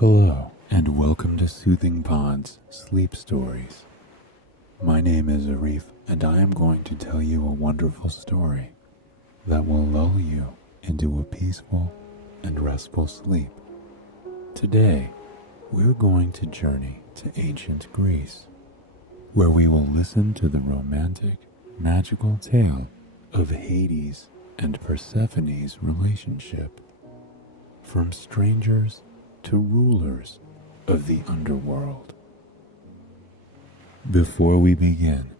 Hello, and welcome to Soothing Pod's Sleep Stories. My name is Arif, and I am going to tell you a wonderful story that will lull you into a peaceful and restful sleep. Today, we're going to journey to ancient Greece, where we will listen to the romantic, magical tale of Hades and Persephone's relationship. From strangers to rulers of the underworld. Before we begin,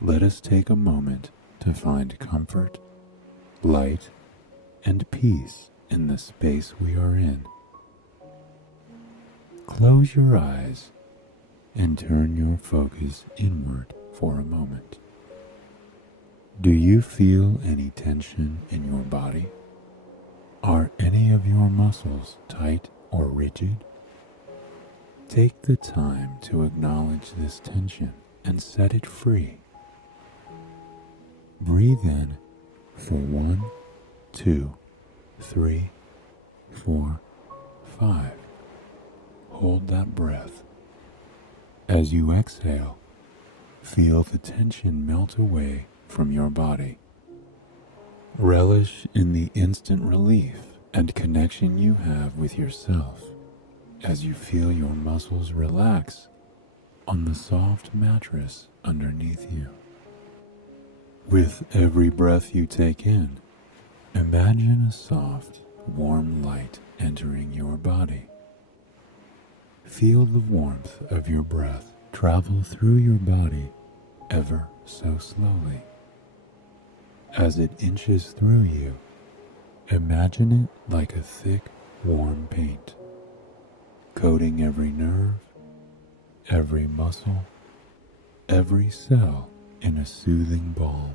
let us take a moment to find comfort, light, and peace in the space we are in. Close your eyes and turn your focus inward for a moment. Do you feel any tension in your body? Are any of your muscles tight or rigid? Take the time to acknowledge this tension and set it free. Breathe in for 1, 2, 3, 4, 5. Hold that breath. As you exhale, feel the tension melt away from your body. Relish in the instant relief and connection you have with yourself as you feel your muscles relax on the soft mattress underneath you. With every breath you take in, imagine a soft, warm light entering your body. Feel the warmth of your breath travel through your body ever so slowly. As it inches through you, imagine it like a thick, warm paint, coating every nerve, every muscle, every cell in a soothing balm.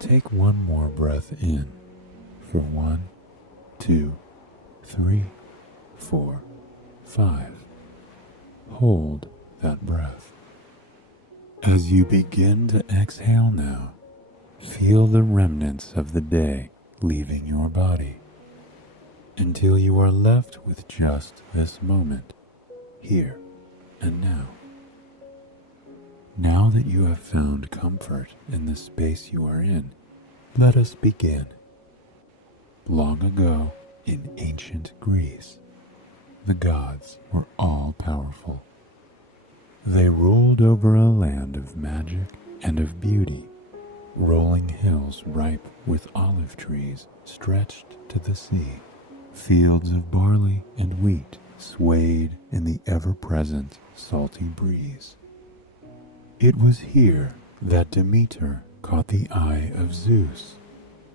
Take one more breath in for 1, 2, 3, 4, 5. Hold that breath. As you begin to exhale now, feel the remnants of the day leaving your body until you are left with just this moment, here and now. Now that you have found comfort in the space you are in, let us begin. Long ago, in ancient Greece, the gods were all powerful. They ruled over a land of magic and of beauty. Rolling hills ripe with olive trees stretched to the sea. Fields of barley and wheat swayed in the ever-present salty breeze. It was here that Demeter caught the eye of Zeus,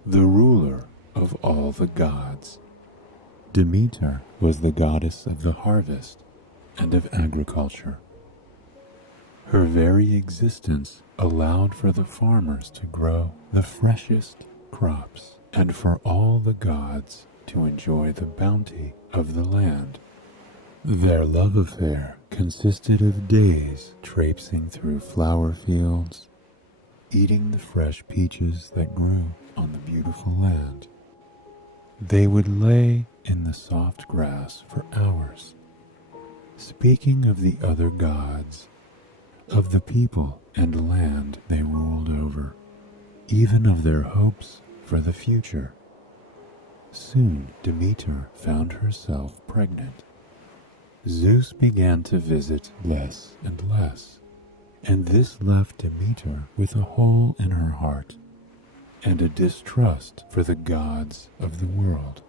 the ruler of all the gods. Demeter was the goddess of the harvest and of agriculture. Her very existence allowed for the farmers to grow the freshest crops and for all the gods to enjoy the bounty of the land. Their love affair consisted of days traipsing through flower fields, eating the fresh peaches that grew on the beautiful land. They would lay in the soft grass for hours, speaking of the other gods, of the people and land they ruled over, even of their hopes for the future. Soon Demeter found herself pregnant. Zeus began to visit less and less, and this left Demeter with a hole in her heart and a distrust for the gods of the world.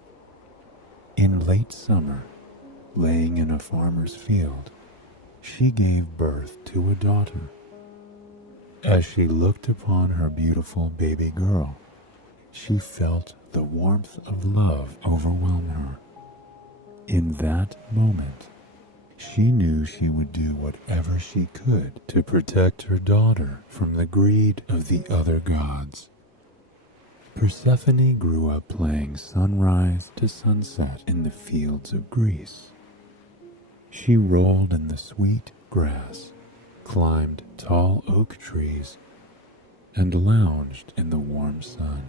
In late summer, laying in a farmer's field, she gave birth to a daughter. As she looked upon her beautiful baby girl, she felt the warmth of love overwhelm her. In that moment, she knew she would do whatever she could to protect her daughter from the greed of the other gods. Persephone grew up playing sunrise to sunset in the fields of Greece. She rolled in the sweet grass, climbed tall oak trees, and lounged in the warm sun.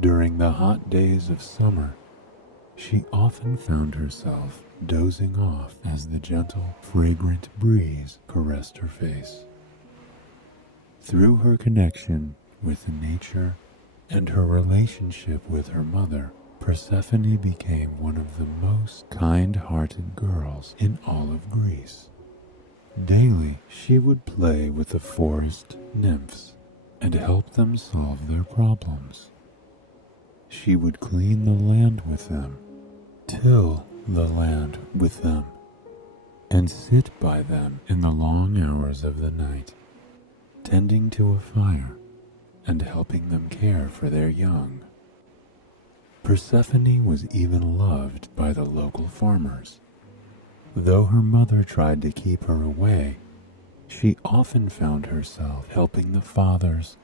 During the hot days of summer, she often found herself dozing off as the gentle, fragrant breeze caressed her face. Through her connection with nature and her relationship with her mother, Persephone became one of the most kind-hearted girls in all of Greece. Daily, she would play with the forest nymphs and help them solve their problems. She would clean the land with them, till the land with them, and sit by them in the long hours of the night, tending to a fire and helping them care for their young. Persephone was even loved by the local farmers. Though her mother tried to keep her away, she often found herself helping the fathers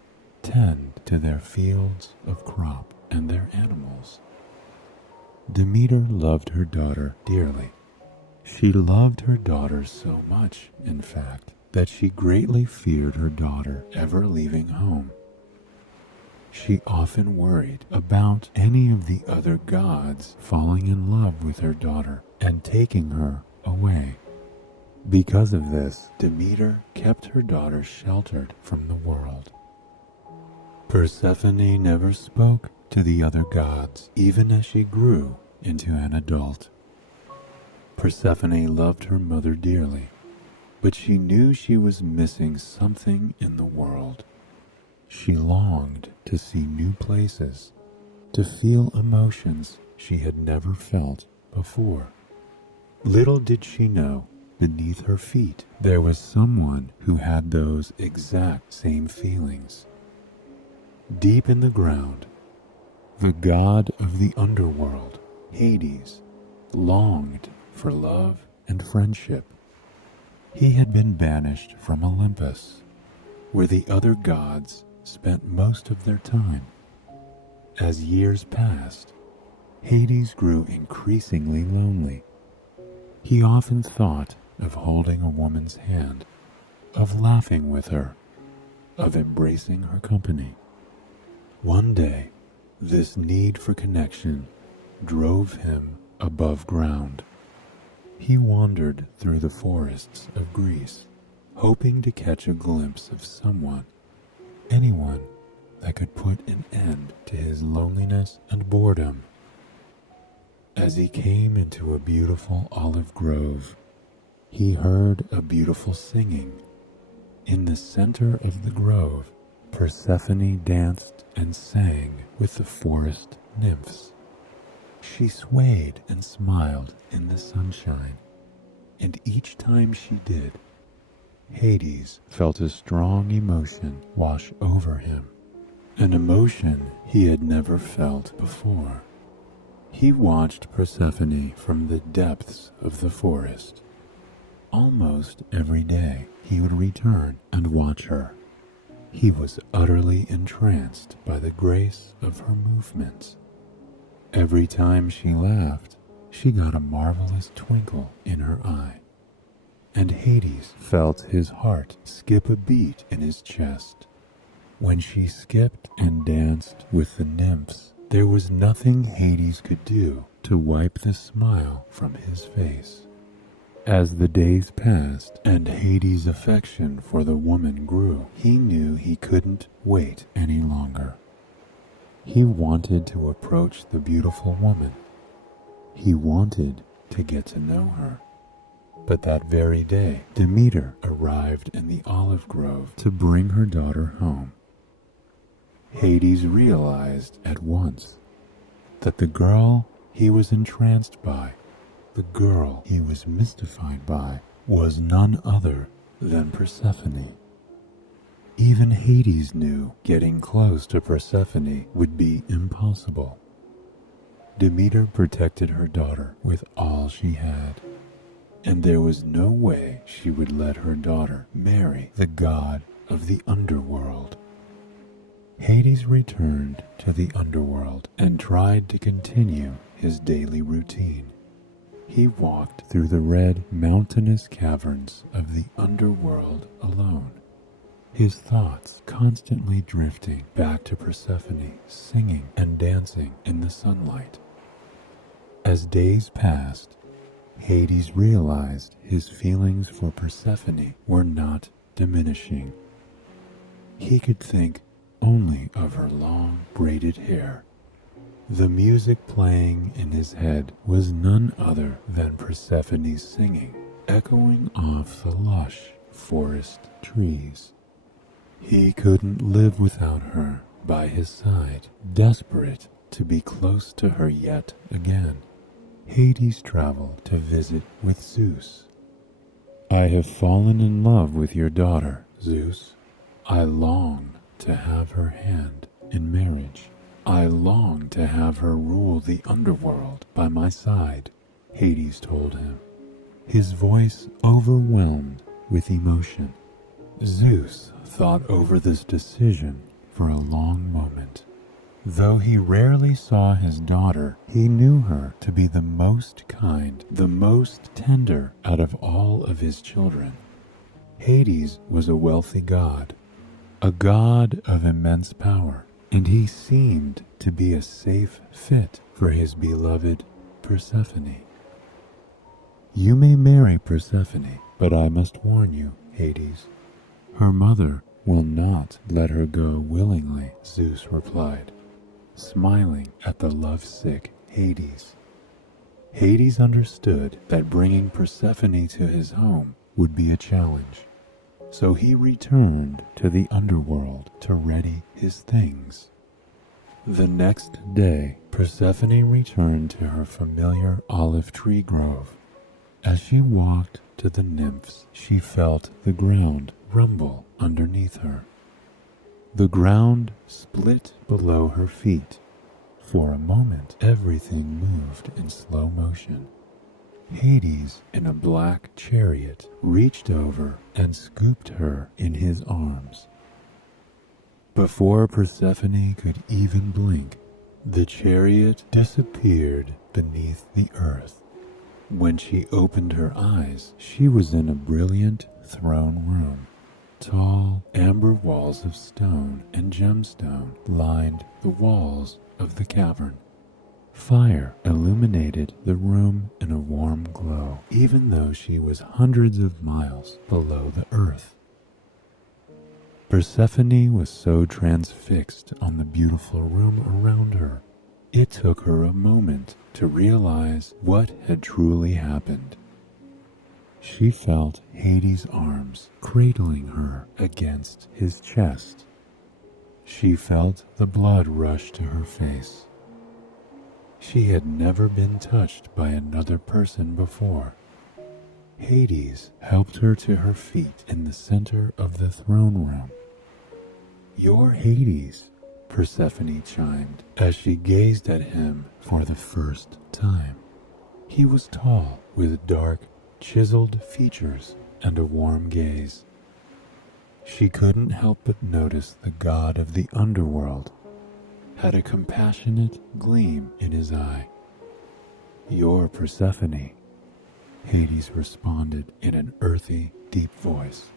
tend to their fields of crop and their animals. Demeter loved her daughter dearly. She loved her daughter so much, in fact, that she greatly feared her daughter ever leaving home. She often worried about any of the other gods falling in love with her daughter and taking her away. Because of this, Demeter kept her daughter sheltered from the world. Persephone never spoke to the other gods, even as she grew into an adult. Persephone loved her mother dearly, but she knew she was missing something in the world. She longed to see new places, to feel emotions she had never felt before. Little did she know, beneath her feet, there was someone who had those exact same feelings. Deep in the ground, the god of the underworld, Hades, longed for love and friendship. He had been banished from Olympus, where the other gods spent most of their time. As years passed, Hades grew increasingly lonely. He often thought of holding a woman's hand, of laughing with her, of embracing her company. One day, this need for connection drove him above ground. He wandered through the forests of Greece, hoping to catch a glimpse of someone, anyone that could put an end to his loneliness and boredom. As he came into a beautiful olive grove, he heard a beautiful singing. In the center of the grove, Persephone danced and sang with the forest nymphs. She swayed and smiled in the sunshine, and each time she did, Hades felt a strong emotion wash over him, an emotion he had never felt before. He watched Persephone from the depths of the forest. Almost every day he would return and watch her. He was utterly entranced by the grace of her movements. Every time she laughed, she got a marvelous twinkle in her eye, and Hades felt his heart skip a beat in his chest. When she skipped and danced with the nymphs, there was nothing Hades could do to wipe the smile from his face. As the days passed and Hades' affection for the woman grew, he knew he couldn't wait any longer. He wanted to approach the beautiful woman. He wanted to get to know her. But that very day, Demeter arrived in the olive grove to bring her daughter home. Hades realized at once that the girl he was entranced by, the girl he was mystified by, was none other than Persephone. Even Hades knew getting close to Persephone would be impossible. Demeter protected her daughter with all she had, and there was no way she would let her daughter marry the god of the underworld. Hades returned to the underworld and tried to continue his daily routine. He walked through the red, mountainous caverns of the underworld alone, his thoughts constantly drifting back to Persephone, singing and dancing in the sunlight. As days passed, Hades realized his feelings for Persephone were not diminishing. He could think only of her long braided hair. The music playing in his head was none other than Persephone's singing, echoing off the lush forest trees. He couldn't live without her by his side, desperate to be close to her yet again. Hades traveled to visit with Zeus. "I have fallen in love with your daughter, Zeus. I long to have her hand in marriage. I long to have her rule the underworld by my side," Hades told him, his voice overwhelmed with emotion. Zeus thought over this decision for a long moment. Though he rarely saw his daughter, he knew her to be the most kind, the most tender out of all of his children. Hades was a wealthy god, a god of immense power, and he seemed to be a safe fit for his beloved Persephone. "You may marry Persephone, but I must warn you, Hades. Her mother will not let her go willingly," Zeus replied, smiling at the lovesick Hades. Hades understood that bringing Persephone to his home would be a challenge, so he returned to the underworld to ready his things. The next day, Persephone returned to her familiar olive tree grove. As she walked to the nymphs, she felt the ground rumble underneath her. The ground split below her feet. For a moment, everything moved in slow motion. Hades, in a black chariot, reached over and scooped her in his arms. Before Persephone could even blink, the chariot disappeared beneath the earth. When she opened her eyes, she was in a brilliant throne room. Tall, amber walls of stone and gemstone lined the walls of the cavern. Fire illuminated the room in a warm glow, even though she was hundreds of miles below the earth. Persephone was so transfixed on the beautiful room around her, it took her a moment to realize what had truly happened. She felt Hades' arms cradling her against his chest. She felt the blood rush to her face. She had never been touched by another person before. Hades helped her to her feet in the center of the throne room. "You're Hades," Persephone chimed as she gazed at him for the first time. He was tall, with dark, chiseled features and a warm gaze. She couldn't help but notice the god of the underworld had a compassionate gleam in his eye. "You're Persephone," Hades responded in an earthy, deep voice.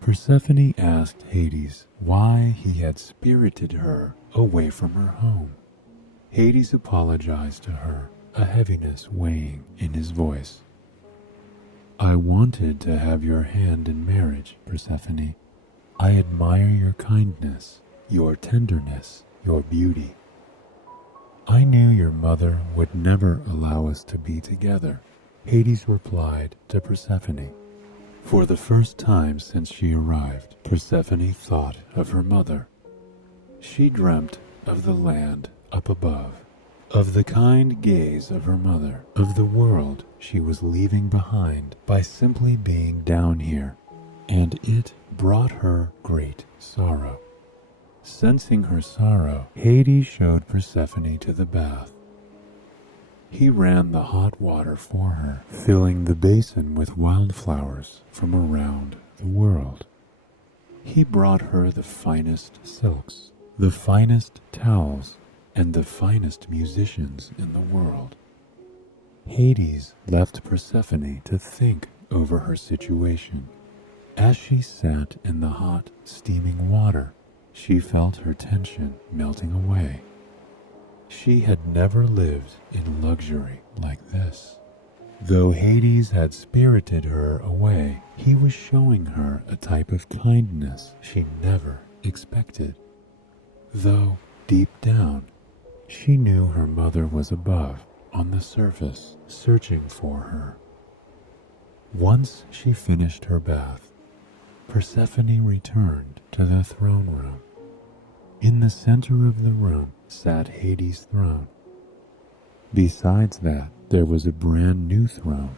Persephone asked Hades why he had spirited her away from her home. Hades apologized to her, a heaviness weighing in his voice. "I wanted to have your hand in marriage, Persephone. I admire your kindness, your tenderness, your beauty. I knew your mother would never allow us to be together," Hades replied to Persephone. For the first time since she arrived, Persephone thought of her mother. She dreamt of the land up above, of the kind gaze of her mother, of the world she was leaving behind by simply being down here, and it brought her great sorrow. Sensing her sorrow, Hades showed Persephone to the bath. He ran the hot water for her, filling the basin with wildflowers from around the world. He brought her the finest silks, the finest towels, and the finest musicians in the world. Hades left Persephone to think over her situation. As she sat in the hot, steaming water, she felt her tension melting away. She had never lived in luxury like this. Though Hades had spirited her away, he was showing her a type of kindness she never expected. Though, deep down, she knew her mother was above, on the surface, searching for her. Once she finished her bath, Persephone returned to the throne room. In the center of the room sat Hades' throne. Besides that, there was a brand new throne.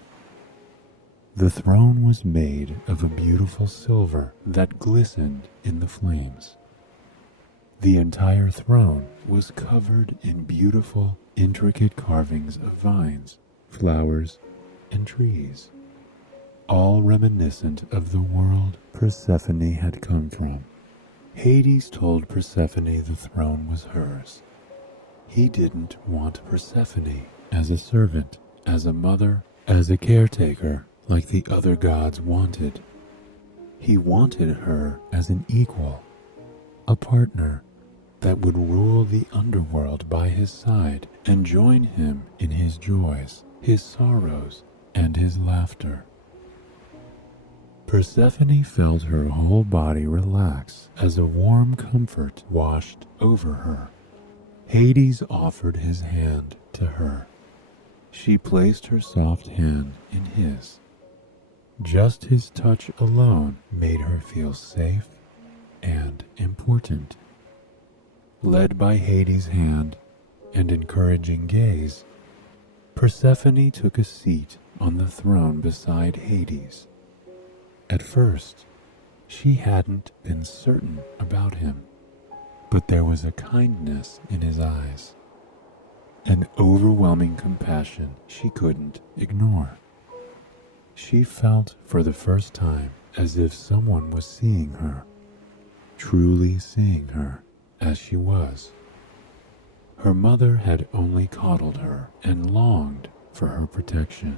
The throne was made of a beautiful silver that glistened in the flames. The entire throne was covered in beautiful, intricate carvings of vines, flowers, and trees, all reminiscent of the world Persephone had come from. Hades told Persephone the throne was hers. He didn't want Persephone as a servant, as a mother, as a caretaker, like the other gods wanted. He wanted her as an equal, a partner that would rule the underworld by his side and join him in his joys, his sorrows, and his laughter. Persephone felt her whole body relax as a warm comfort washed over her. Hades offered his hand to her. She placed her soft hand in his. Just his touch alone made her feel safe and important. Led by Hades' hand and encouraging gaze, Persephone took a seat on the throne beside Hades. At first, she hadn't been certain about him, but there was a kindness in his eyes, an overwhelming compassion she couldn't ignore. She felt for the first time as if someone was seeing her, truly seeing her as she was. Her mother had only coddled her and longed for her protection.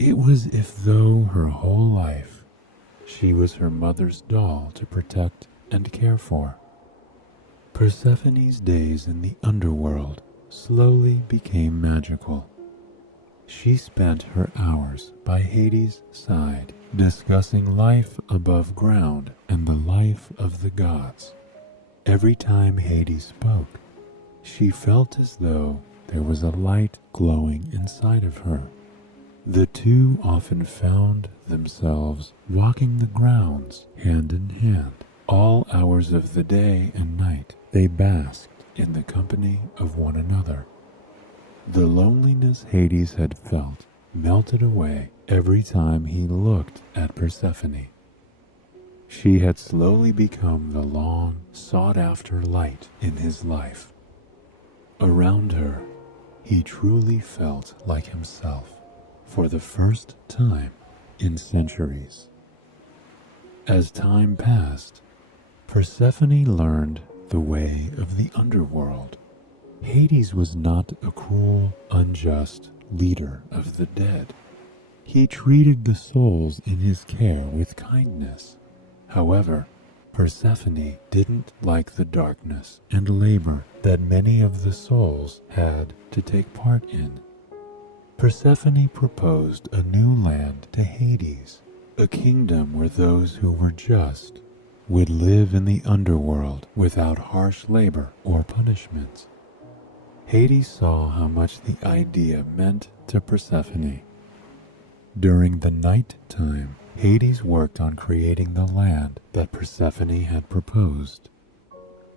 It was as though her whole life she was her mother's doll to protect and care for. Persephone's days in the underworld slowly became magical. She spent her hours by Hades' side, discussing life above ground and the life of the gods. Every time Hades spoke, she felt as though there was a light glowing inside of her. The two often found themselves walking the grounds hand in hand. All hours of the day and night, they basked in the company of one another. The loneliness Hades had felt melted away every time he looked at Persephone. She had slowly become the long, sought-after light in his life. Around her, he truly felt like himself for the first time in centuries. As time passed, Persephone learned the way of the underworld. Hades was not a cruel, unjust leader of the dead. He treated the souls in his care with kindness. However, Persephone didn't like the darkness and labor that many of the souls had to take part in. Persephone proposed a new land to Hades, a kingdom where those who were just would live in the underworld without harsh labor or punishments. Hades saw how much the idea meant to Persephone. During the night time, Hades worked on creating the land that Persephone had proposed.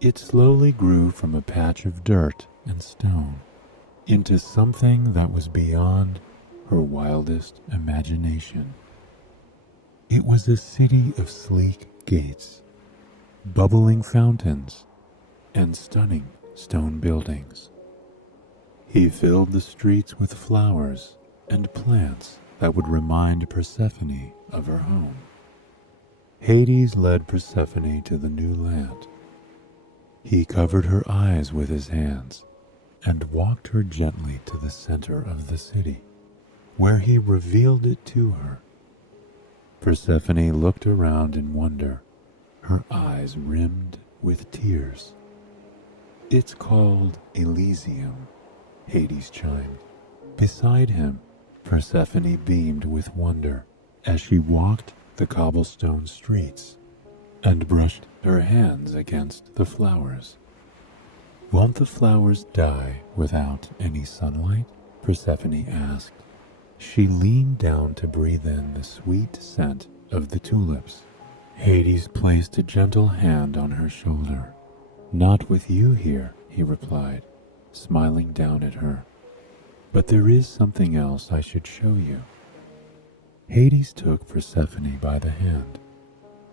It slowly grew from a patch of dirt and stone into something that was beyond her wildest imagination. It was a city of sleek gates, bubbling fountains, and stunning stone buildings. He filled the streets with flowers and plants that would remind Persephone of her home. Hades led Persephone to the new land. He covered her eyes with his hands and walked her gently to the center of the city, where he revealed it to her. Persephone looked around in wonder, her eyes rimmed with tears. It's called Elysium, Hades chimed. Beside him, Persephone beamed with wonder as she walked the cobblestone streets and brushed her hands against the flowers. Won't the flowers die without any sunlight? Persephone asked. She leaned down to breathe in the sweet scent of the tulips. Hades placed a gentle hand on her shoulder. Not with you here, he replied, smiling down at her. But there is something else I should show you. Hades took Persephone by the hand.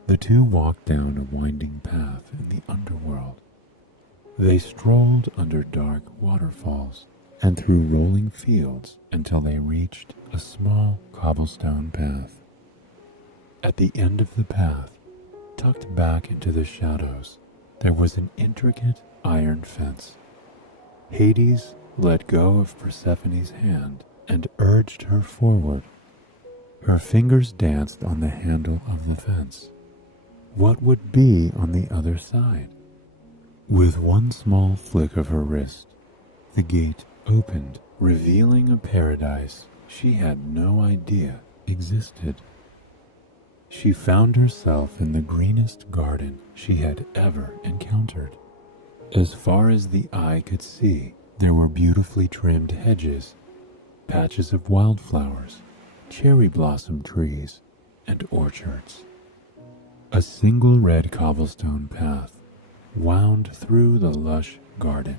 The two walked down a winding path in the underworld. They strolled under dark waterfalls and through rolling fields until they reached a small cobblestone path. At the end of the path, tucked back into the shadows, there was an intricate iron fence. Hades let go of Persephone's hand and urged her forward. Her fingers danced on the handle of the fence. What would be on the other side? With one small flick of her wrist, the gate opened, revealing a paradise she had no idea existed. She found herself in the greenest garden she had ever encountered. As far as the eye could see, there were beautifully trimmed hedges, patches of wildflowers, cherry blossom trees, and orchards. A single red cobblestone path wound through the lush garden.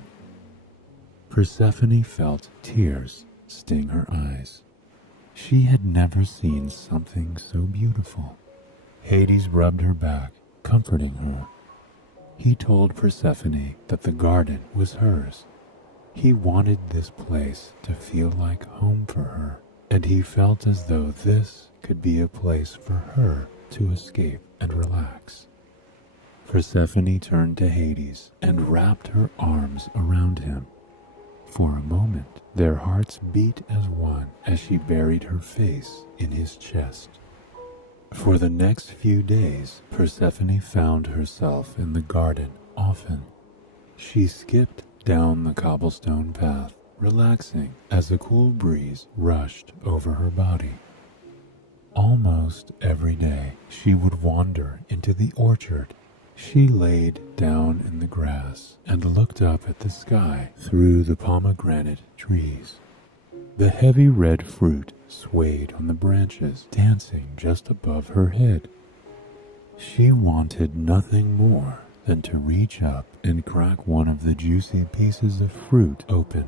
Persephone felt tears sting her eyes. She had never seen something so beautiful. Hades rubbed her back, comforting her. He told Persephone that the garden was hers. He wanted this place to feel like home for her, and he felt as though this could be a place for her to escape and relax. Persephone turned to Hades and wrapped her arms around him. For a moment, their hearts beat as one as she buried her face in his chest. For the next few days, Persephone found herself in the garden often. She skipped down the cobblestone path, relaxing as a cool breeze rushed over her body. Almost every day, she would wander into the orchard. She laid down in the grass and looked up at the sky through the pomegranate trees. The heavy red fruit swayed on the branches, dancing just above her head. She wanted nothing more than to reach up and crack one of the juicy pieces of fruit open.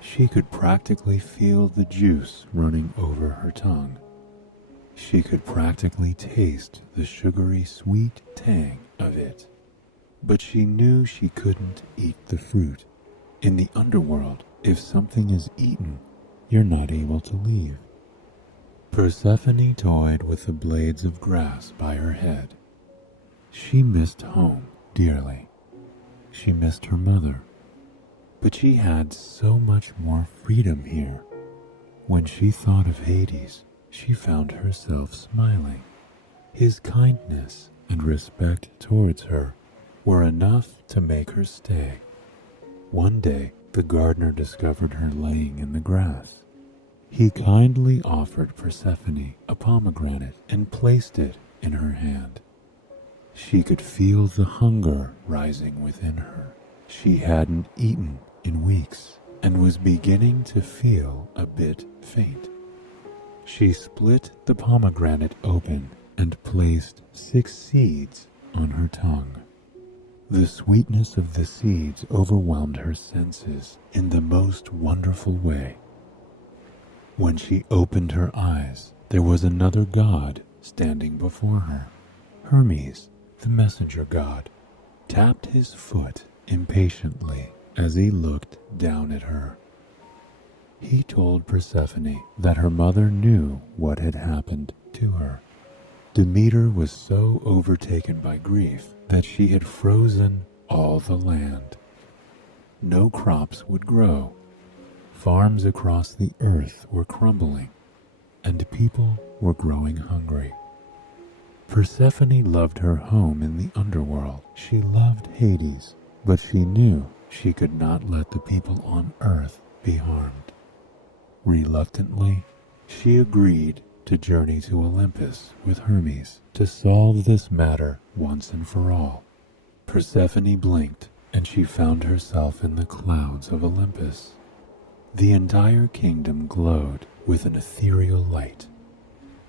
She could practically feel the juice running over her tongue. She could practically taste the sugary sweet tang of it. But she knew she couldn't eat the fruit. In the underworld, if something is eaten, you're not able to leave. Persephone toyed with the blades of grass by her head. She missed home dearly. She missed her mother. But she had so much more freedom here. When she thought of Hades, she found herself smiling. His kindness and respect towards her were enough to make her stay. One day, the gardener discovered her laying in the grass. He kindly offered Persephone a pomegranate and placed it in her hand. She could feel the hunger rising within her. She hadn't eaten in weeks and was beginning to feel a bit faint. She split the pomegranate open and placed 6 seeds on her tongue. The sweetness of the seeds overwhelmed her senses in the most wonderful way. When she opened her eyes, there was another god standing before her. Hermes, the messenger god, tapped his foot impatiently as he looked down at her. He told Persephone that her mother knew what had happened to her. Demeter was so overtaken by grief that she had frozen all the land. No crops would grow. Farms across the earth were crumbling, and people were growing hungry. Persephone loved her home in the underworld. She loved Hades, but she knew she could not let the people on earth be harmed. Reluctantly, she agreed to journey to Olympus with Hermes to solve this matter once and for all. Persephone blinked, and she found herself in the clouds of Olympus. The entire kingdom glowed with an ethereal light.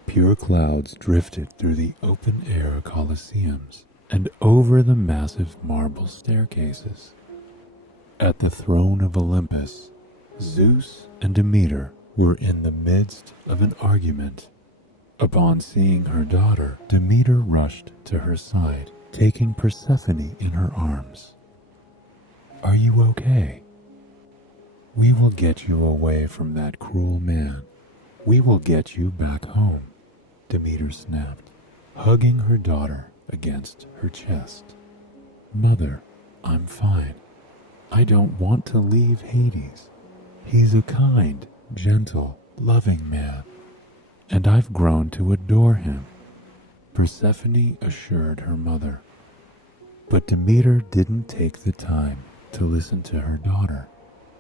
Pure clouds drifted through the open-air colosseums and over the massive marble staircases. At the throne of Olympus, Zeus and Demeter were in the midst of an argument. Upon seeing her daughter, Demeter rushed to her side, taking Persephone in her arms. "Are you okay? We will get you away from that cruel man. We will get you back home," Demeter snapped, hugging her daughter against her chest. "Mother, I'm fine. I don't want to leave Hades. He's a kind, gentle, loving man, and I've grown to adore him," Persephone assured her mother. But Demeter didn't take the time to listen to her daughter.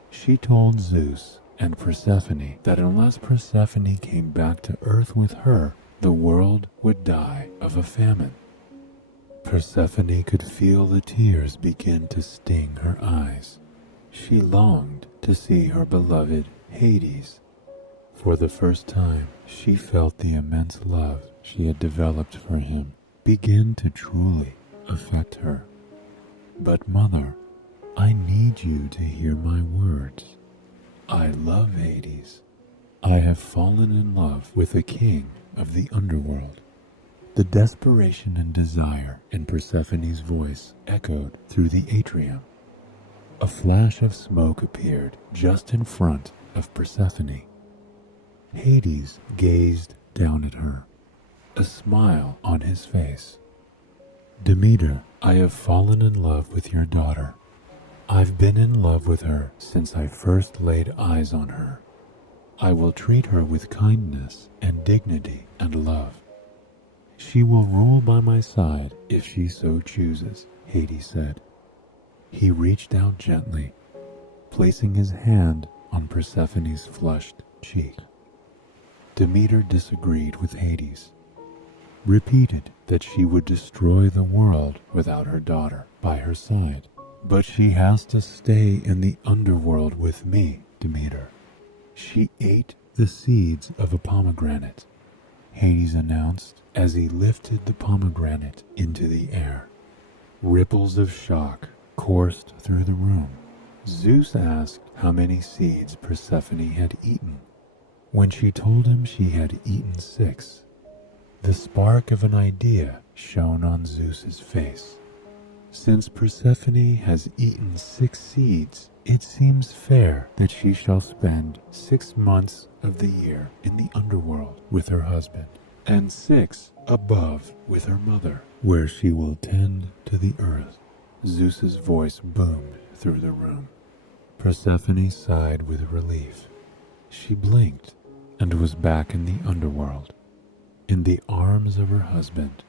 She told Zeus and Persephone that unless Persephone came back to Earth with her, the world would die of a famine. Persephone could feel the tears begin to sting her eyes. She longed to see her beloved Hades. For the first time, she felt the immense love she had developed for him begin to truly affect her. "But Mother, I need you to hear my words. I love Hades. I have fallen in love with the king of the underworld." The desperation and desire in Persephone's voice echoed through the atrium. A flash of smoke appeared just in front of Persephone. Hades gazed down at her, a smile on his face. "Demeter, I have fallen in love with your daughter. I've been in love with her since I first laid eyes on her. I will treat her with kindness and dignity and love. She will rule by my side if she so chooses," Hades said. He reached out gently, placing his hand on Persephone's flushed cheek. Demeter disagreed with Hades, repeated that she would destroy the world without her daughter by her side. "But she has to stay in the underworld with me, Demeter. She ate the seeds of a pomegranate," Hades announced as he lifted the pomegranate into the air. Ripples of shock coursed through the room. Zeus asked how many seeds Persephone had eaten. When she told him she had eaten 6, the spark of an idea shone on Zeus's face. "Since Persephone has eaten 6 seeds, it seems fair that she shall spend 6 months of the year in the underworld with her husband, and 6 above with her mother, where she will tend to the earth." Zeus's voice boomed through the room. Persephone sighed with relief. She blinked and was back in the underworld, in the arms of her husband.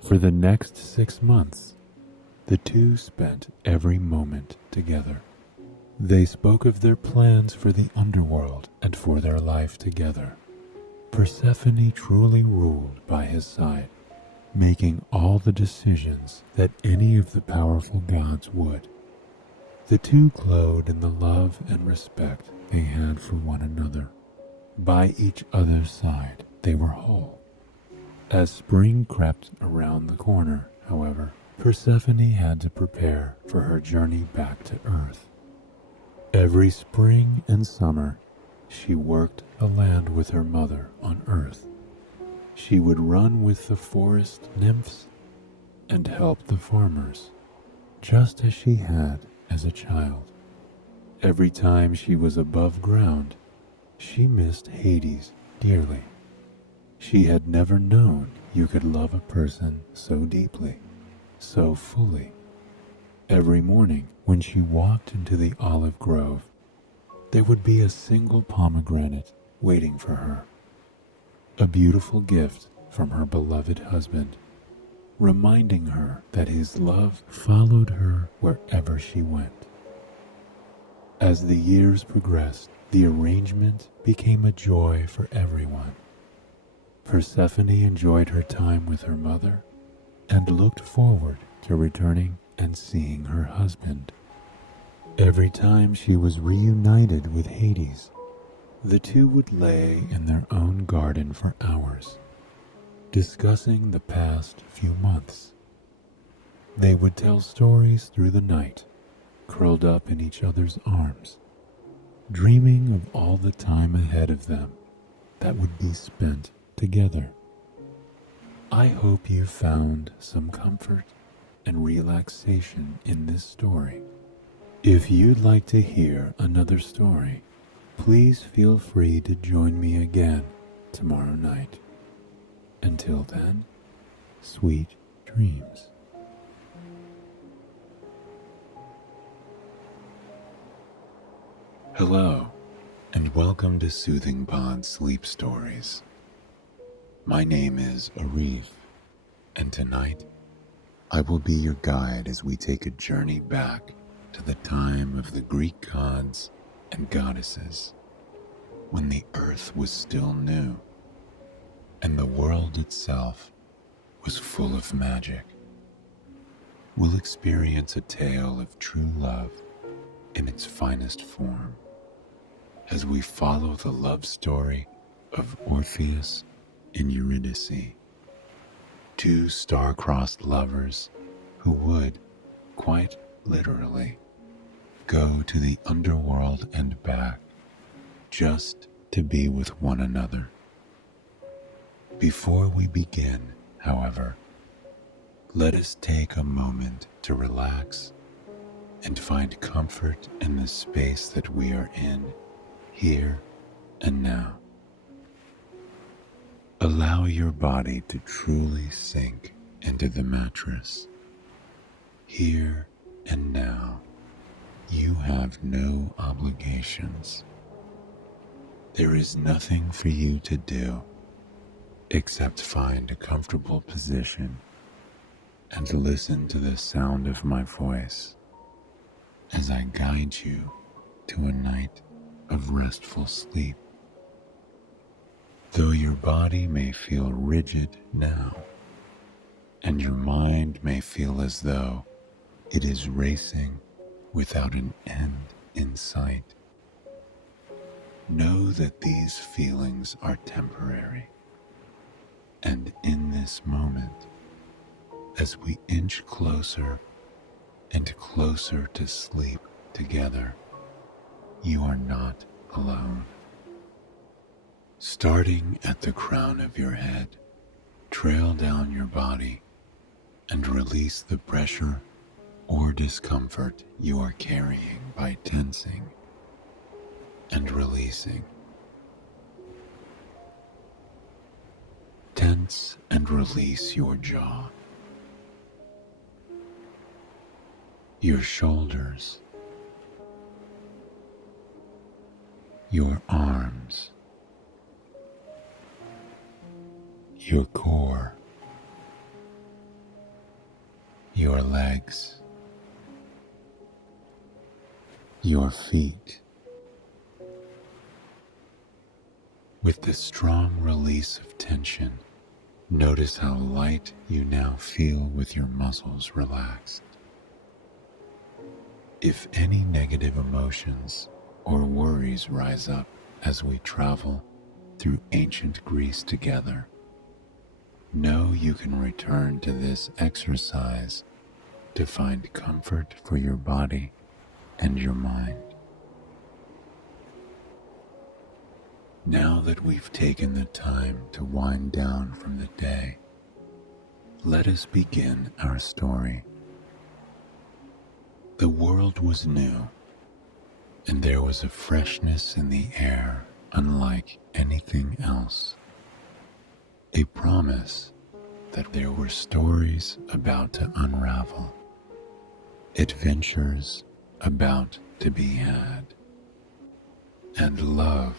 For the next 6 months, the two spent every moment together. They spoke of their plans for the underworld and for their life together. Persephone truly ruled by his side, making all the decisions that any of the powerful gods would. The two glowed in the love and respect they had for one another. By each other's side, they were whole. As spring crept around the corner, however, Persephone had to prepare for her journey back to Earth. Every spring and summer, she worked the land with her mother on Earth. She would run with the forest nymphs and help the farmers, just as she had as a child. Every time she was above ground, she missed Hades dearly. She had never known you could love a person so deeply, so fully. Every morning, when she walked into the olive grove, there would be a single pomegranate waiting for her, a beautiful gift from her beloved husband. reminding her that his love followed her wherever she went. As the years progressed, the arrangement became a joy for everyone. Persephone enjoyed her time with her mother and looked forward to returning and seeing her husband. Every time she was reunited with Hades, the two would lay in their own garden for hours, discussing the past few months. They would tell stories through the night, curled up in each other's arms, dreaming of all the time ahead of them that would be spent together. I hope you found some comfort and relaxation in this story. If you'd like to hear another story, please feel free to join me again tomorrow night. Until then, sweet dreams. Hello, and welcome to Soothing Pod Sleep Stories. My name is Arif, and tonight I will be your guide as we take a journey back to the time of the Greek gods and goddesses, when the earth was still new and the world itself was full of magic. We'll experience a tale of true love in its finest form as we follow the love story of Orpheus and Eurydice, two star-crossed lovers who would, quite literally, go to the underworld and back just to be with one another. Before we begin, however, let us take a moment to relax and find comfort in the space that we are in, here and now. Allow your body to truly sink into the mattress. Here and now, you have no obligations. There is nothing for you to do except find a comfortable position and listen to the sound of my voice as I guide you to a night of restful sleep. Though your body may feel rigid now, and your mind may feel as though it is racing without an end in sight, know that these feelings are temporary. And in this moment, as we inch closer and closer to sleep together, you are not alone. Starting at the crown of your head, trail down your body and release the pressure or discomfort you are carrying by tensing and releasing. Tense and release your jaw, your shoulders, your arms, your core, your legs, your feet. With the strong release of tension, notice how light you now feel with your muscles relaxed. If any negative emotions or worries rise up as we travel through ancient Greece together, know you can return to this exercise to find comfort for your body and your mind. Now that we've taken the time to wind down from the day, let us begin our story. The world was new, and there was a freshness in the air unlike anything else. A promise that there were stories about to unravel, adventures about to be had, and love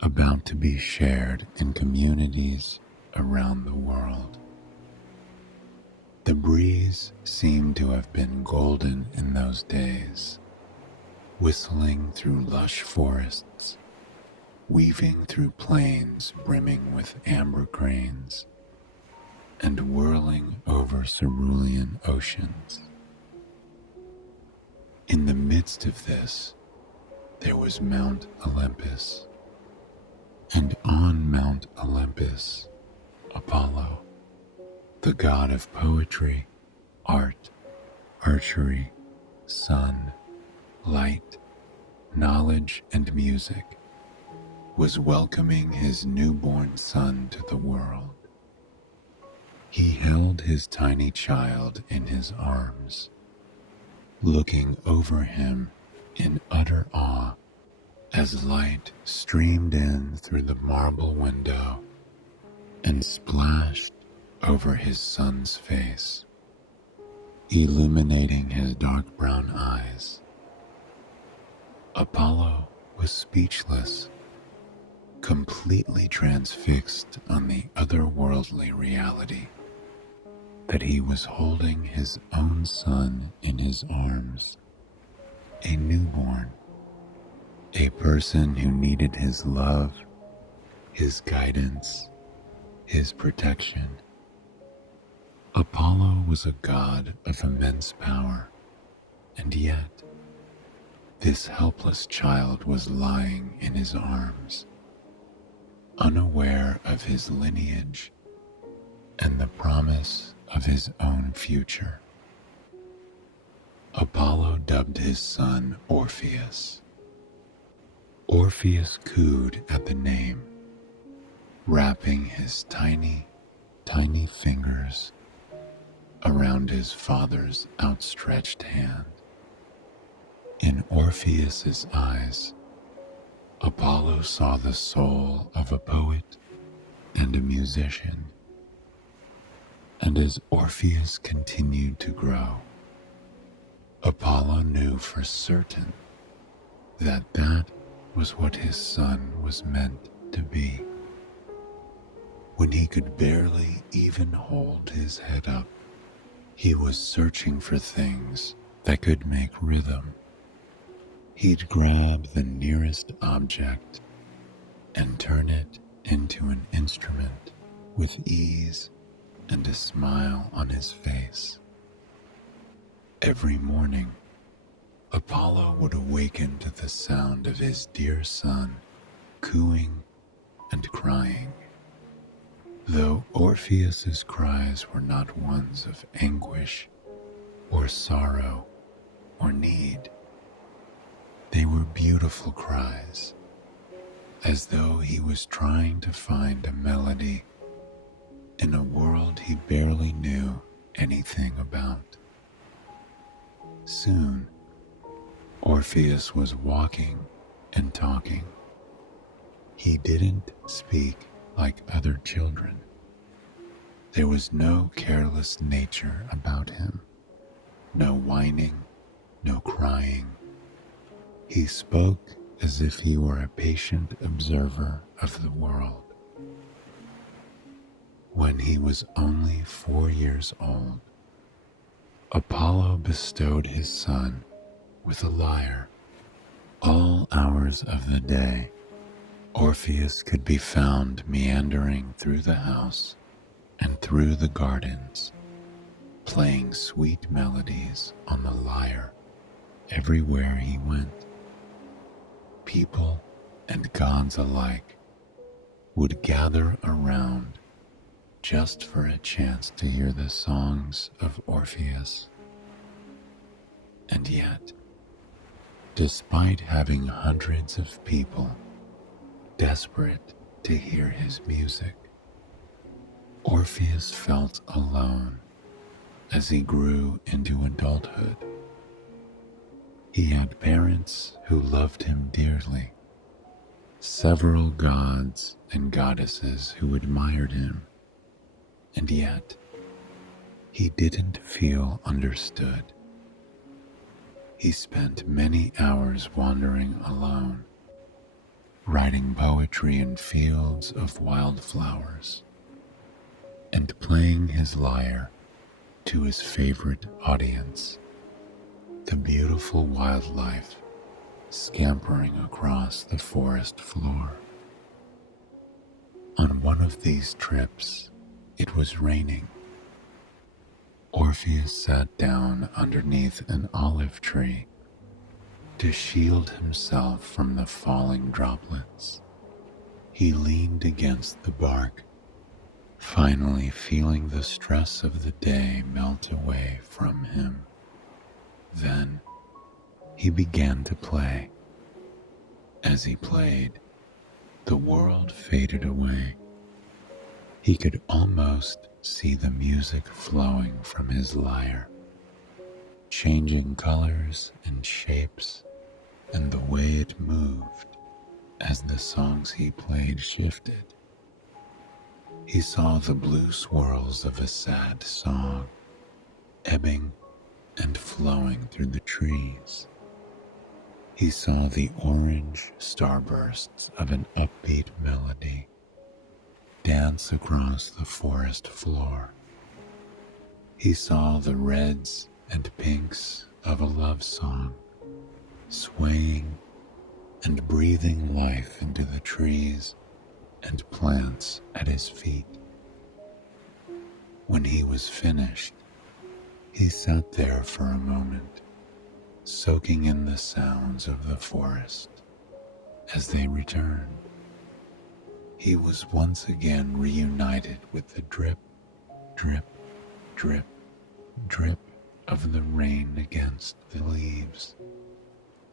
about to be shared in communities around the world. The breeze seemed to have been golden in those days, whistling through lush forests, weaving through plains brimming with amber cranes, and whirling over cerulean oceans. In the midst of this, there was Mount Olympus, and on Mount Olympus, Apollo, the god of poetry, art, archery, sun, light, knowledge, and music, was welcoming his newborn son to the world. He held his tiny child in his arms, looking over him in utter awe as light streamed in through the marble window and splashed over his son's face, illuminating his dark brown eyes. Apollo was speechless, completely transfixed on the otherworldly reality that he was holding his own son in his arms, a newborn, a person who needed his love, his guidance, his protection. Apollo was a god of immense power, and yet this helpless child was lying in his arms, unaware of his lineage and the promise of his own future. Apollo dubbed his son Orpheus. Orpheus cooed at the name, wrapping his tiny, tiny fingers around his father's outstretched hand. In Orpheus's eyes, Apollo saw the soul of a poet and a musician. And as Orpheus continued to grow, Apollo knew for certain that that was what his son was meant to be. When he could barely even hold his head up, he was searching for things that could make rhythm. He'd grab the nearest object and turn it into an instrument with ease and a smile on his face. Every morning, Apollo would awaken to the sound of his dear son cooing and crying. Though Orpheus's cries were not ones of anguish or sorrow or need, they were beautiful cries, as though he was trying to find a melody in a world he barely knew anything about. Soon, Orpheus was walking and talking. He didn't speak like other children. There was no careless nature about him, no whining, no crying. He spoke as if he were a patient observer of the world. When he was only 4 years old, Apollo bestowed his son with a lyre. All hours of the day, Orpheus could be found meandering through the house and through the gardens, playing sweet melodies on the lyre everywhere he went. People and gods alike would gather around just for a chance to hear the songs of Orpheus. And yet, despite having hundreds of people desperate to hear his music, Orpheus felt alone as he grew into adulthood. He had parents who loved him dearly, several gods and goddesses who admired him, and yet he didn't feel understood. He spent many hours wandering alone, writing poetry in fields of wildflowers, and playing his lyre to his favorite audience, the beautiful wildlife scampering across the forest floor. On one of these trips, it was raining. Orpheus sat down underneath an olive tree to shield himself from the falling droplets. He leaned against the bark, finally feeling the stress of the day melt away from him. Then he began to play. As he played, the world faded away. He could almost see the music flowing from his lyre, changing colors and shapes, and the way it moved as the songs he played shifted. He saw the blue swirls of a sad song, ebbing and flowing through the trees. He saw the orange starbursts of an upbeat melody dance across the forest floor. He saw the reds and pinks of a love song swaying and breathing life into the trees and plants at his feet. When he was finished, he sat there for a moment, soaking in the sounds of the forest as they returned. He was once again reunited with the drip, drip, drip, drip of the rain against the leaves,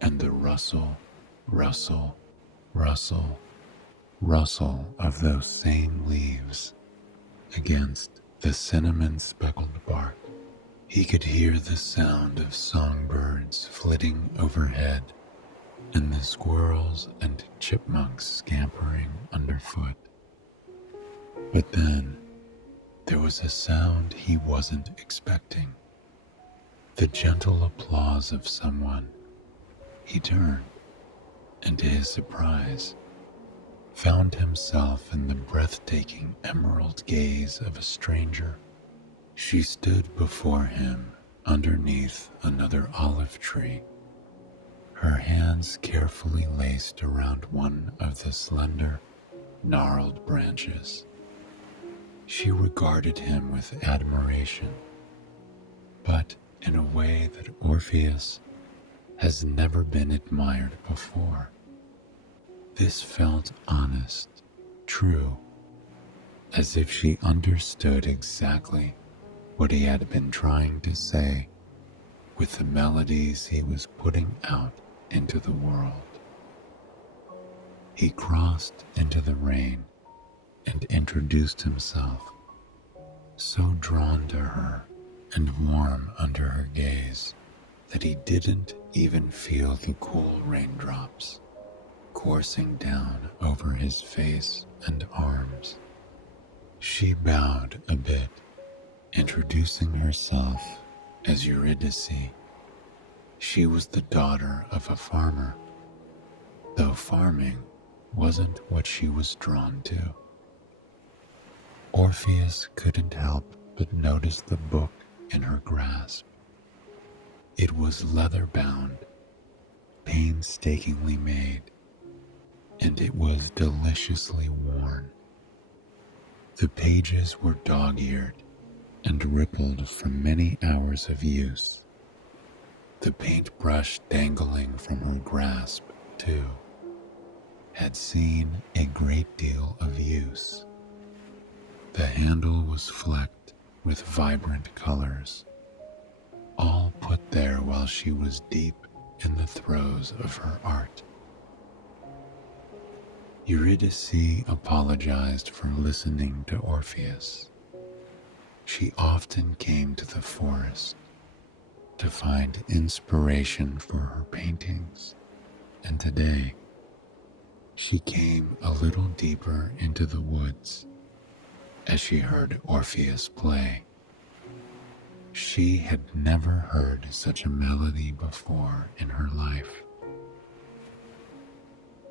and the rustle, rustle, rustle, rustle of those same leaves against the cinnamon-speckled bark. He could hear the sound of songbirds flitting overhead and the squirrels and chipmunks scampering underfoot. But then there was a sound he wasn't expecting. The gentle applause of someone. He turned, and to his surprise, found himself in the breathtaking emerald gaze of a stranger. She stood before him underneath another olive tree, her hands carefully laced around one of the slender, gnarled branches. She regarded him with admiration, but in a way that Orpheus has never been admired before. This felt honest, true, as if she understood exactly what he had been trying to say with the melodies he was putting out into the world. He crossed into the rain and introduced himself, so drawn to her and warm under her gaze that he didn't even feel the cool raindrops coursing down over his face and arms. She bowed a bit, introducing herself as Eurydice. She was the daughter of a farmer, though farming wasn't what she was drawn to. Orpheus couldn't help but notice the book in her grasp. It was leather-bound, painstakingly made, and it was deliciously worn. The pages were dog-eared and rippled from many hours of use. The paintbrush dangling from her grasp, too, had seen a great deal of use. The handle was flecked with vibrant colors, all put there while she was deep in the throes of her art. Eurydice apologized for listening to Orpheus. She often came to the forest to find inspiration for her paintings, and today she came a little deeper into the woods as she heard Orpheus play. She had never heard such a melody before in her life.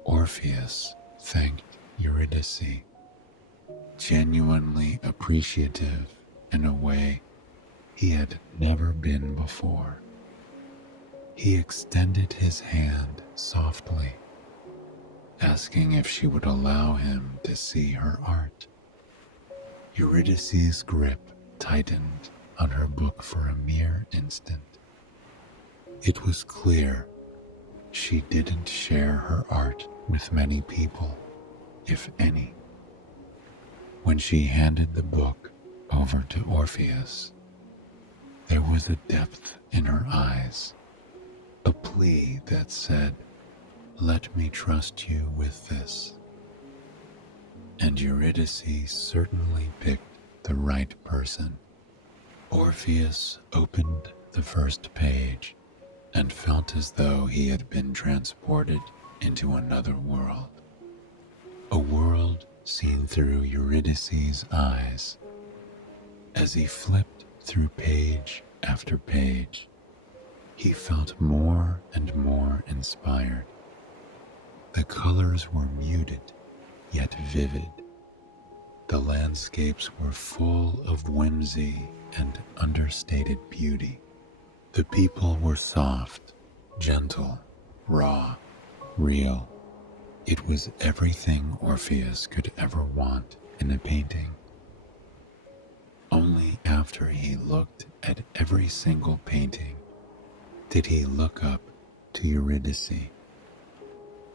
Orpheus thanked Eurydice, genuinely appreciative in a way he had never been before. He extended his hand softly, asking if she would allow him to see her art. Eurydice's grip tightened on her book for a mere instant. It was clear she didn't share her art with many people, if any. When she handed the book over to Orpheus, there was a depth in her eyes, a plea that said, "Let me trust you with this." And Eurydice certainly picked the right person. Orpheus opened the first page and felt as though he had been transported into another world. A world seen through Eurydice's eyes. As he flipped through page after page, he felt more and more inspired. The colors were muted, yet vivid. The landscapes were full of whimsy and understated beauty. The people were soft, gentle, raw, real. It was everything Orpheus could ever want in a painting. Only after he looked at every single painting did he look up to Eurydice.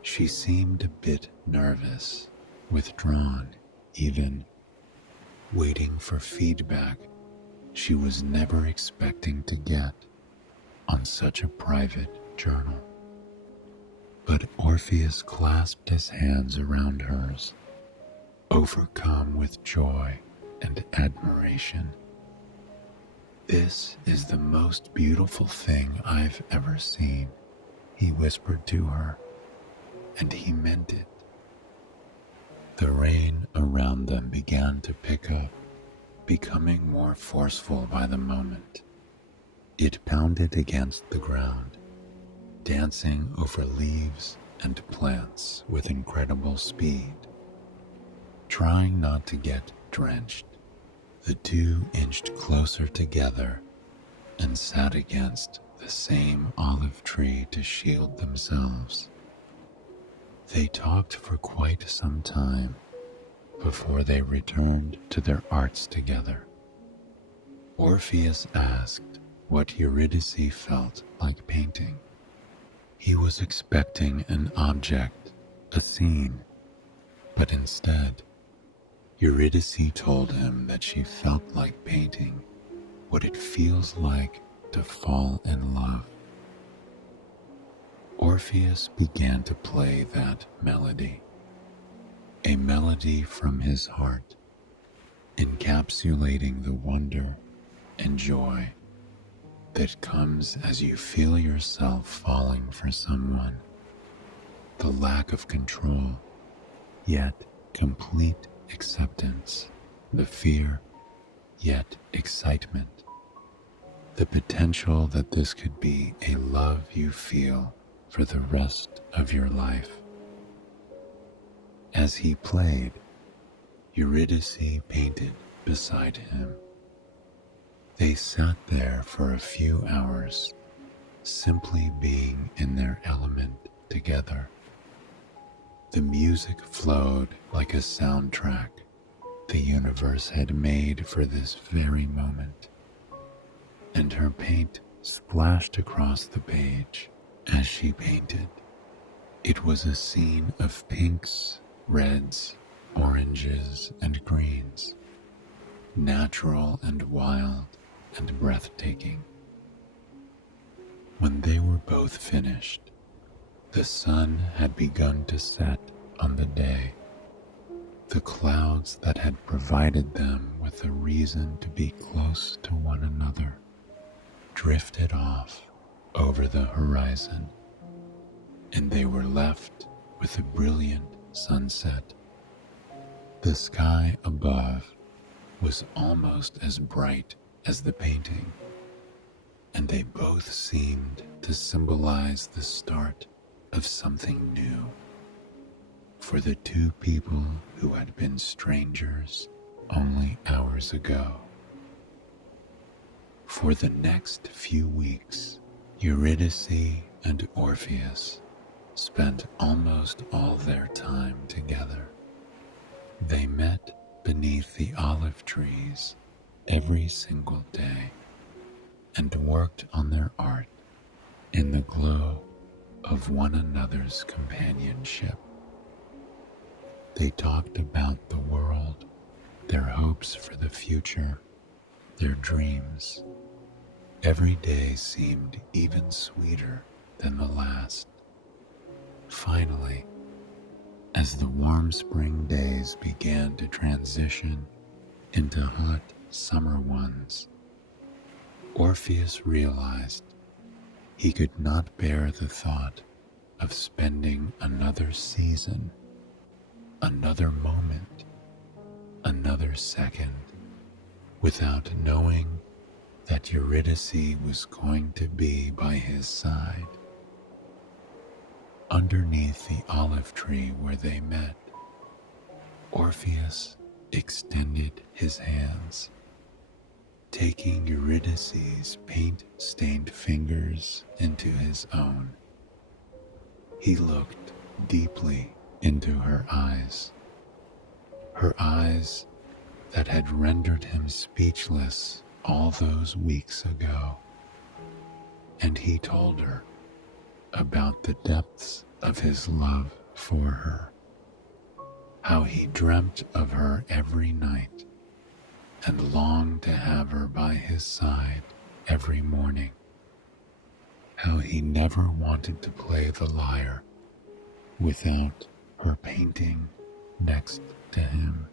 She seemed a bit nervous, withdrawn even, waiting for feedback she was never expecting to get on such a private journal. But Orpheus clasped his hands around hers, overcome with joy and admiration. "This is the most beautiful thing I've ever seen," he whispered to her, and he meant it. The rain around them began to pick up, becoming more forceful by the moment. It pounded against the ground, dancing over leaves and plants with incredible speed. Trying not to get drenched, the two inched closer together and sat against the same olive tree to shield themselves. They talked for quite some time before they returned to their arts together. Orpheus asked what Eurydice felt like painting. He was expecting an object, a scene, but instead, Eurydice told him that she felt like painting what it feels like to fall in love. Orpheus began to play that melody, a melody from his heart, encapsulating the wonder and joy that comes as you feel yourself falling for someone, the lack of control, yet complete acceptance, the fear, yet excitement, the potential that this could be a love you feel for the rest of your life. As he played, Eurydice painted beside him. They sat there for a few hours, simply being in their element together. The music flowed like a soundtrack the universe had made for this very moment, and her paint splashed across the page as she painted. It was a scene of pinks, reds, oranges, and greens, natural and wild and breathtaking. When they were both finished, the sun had begun to set on the day. The clouds that had provided them with a reason to be close to one another drifted off over the horizon, and they were left with a brilliant sunset. The sky above was almost as bright as the painting, and they both seemed to symbolize the start of something new for the two people who had been strangers only hours ago. For the next few weeks, Eurydice and Orpheus spent almost all their time together. They met beneath the olive trees every single day and worked on their art in the glow of one another's companionship. They talked about the world, their hopes for the future, their dreams. Every day seemed even sweeter than the last. Finally, as the warm spring days began to transition into hot summer ones, Orpheus realized he could not bear the thought of spending another season, another moment, another second without knowing that Eurydice was going to be by his side. Underneath the olive tree where they met, Orpheus extended his hands, taking Eurydice's paint-stained fingers into his own. He looked deeply into her eyes that had rendered him speechless all those weeks ago, and he told her about the depths of his love for her, how he dreamt of her every night and longed to have her by his side every morning, how he never wanted to play the lyre without her painting next to him,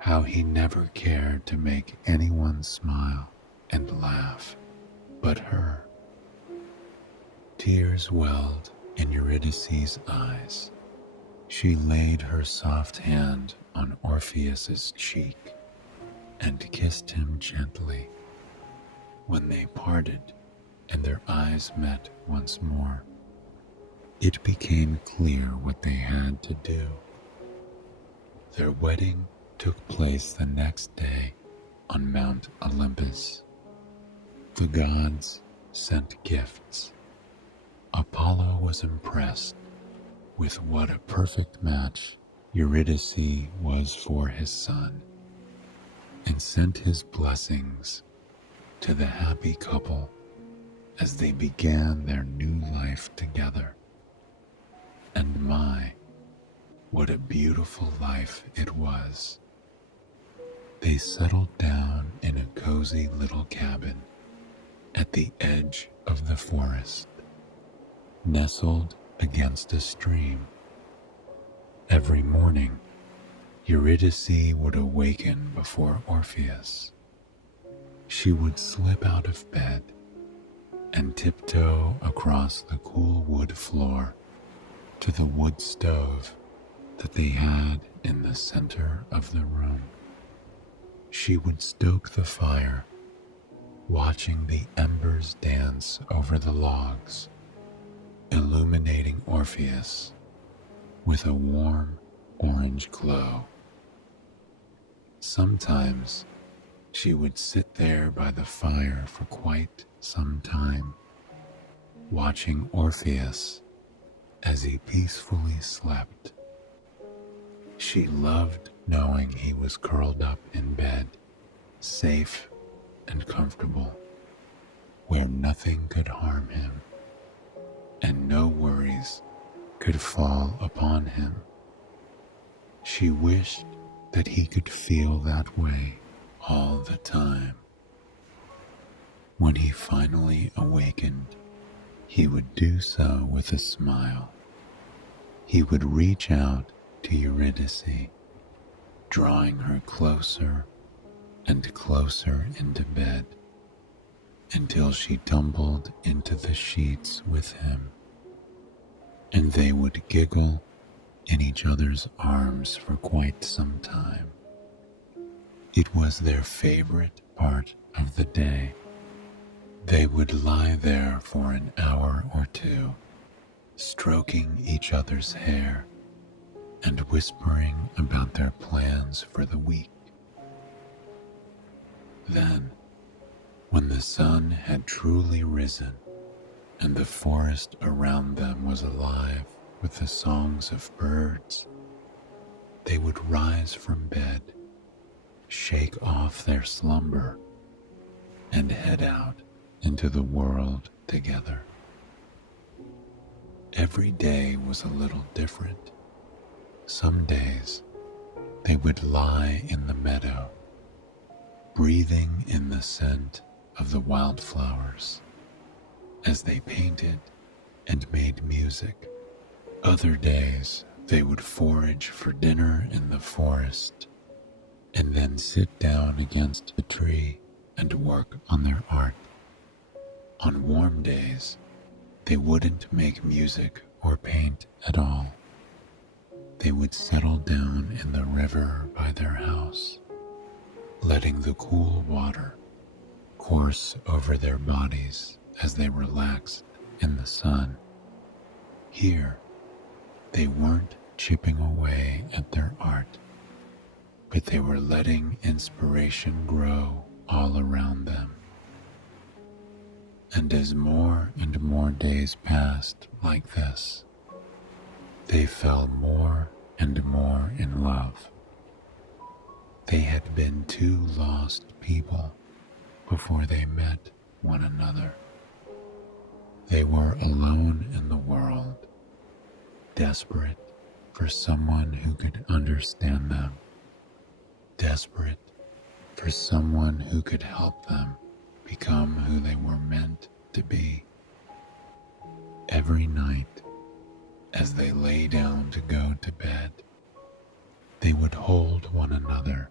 how he never cared to make anyone smile and laugh but her. Tears welled in Eurydice's eyes. She laid her soft hand on Orpheus's cheek and kissed him gently. When they parted and their eyes met once more, it became clear what they had to do. Their wedding took place the next day on Mount Olympus. The gods sent gifts. Apollo was impressed with what a perfect match Eurydice was for his son, and sent his blessings to the happy couple as they began their new life together. And my, what a beautiful life it was. They settled down in a cozy little cabin at the edge of the forest, nestled against a stream. Every morning, Eurydice would awaken before Orpheus. She would slip out of bed and tiptoe across the cool wood floor to the wood stove that they had in the center of the room. She would stoke the fire, watching the embers dance over the logs, illuminating Orpheus with a warm orange glow. Sometimes she would sit there by the fire for quite some time, watching Orpheus as he peacefully slept. She loved knowing he was curled up in bed, safe and comfortable, where nothing could harm him and no worries could fall upon him. She wished that he could feel that way all the time. When he finally awakened, he would do so with a smile. He would reach out to Eurydice, drawing her closer and closer into bed until she tumbled into the sheets with him, and they would giggle in each other's arms for quite some time. It was their favorite part of the day. They would lie there for an hour or two, stroking each other's hair and whispering about their plans for the week. Then, When the sun had truly risen and the forest around them was alive with the songs of birds, they would rise from bed, shake off their slumber, and head out into the world together. Every day was a little different. Some days they would lie in the meadow, breathing in the scent of the wildflowers as they painted and made music. Other days they would forage for dinner in the forest and then sit down against a tree and work on their art. On warm days, they wouldn't make music or paint at all. They would settle down in the river by their house, letting the cool water course over their bodies as they relaxed in the sun. Here, they weren't chipping away at their art, but they were letting inspiration grow all around them. And as more and more days passed like this, they fell more and more in love. They had been two lost people before they met one another. They were alone in the world, desperate for someone who could understand them, desperate for someone who could help them become who they were meant to be. Every night, as they lay down to go to bed, they would hold one another.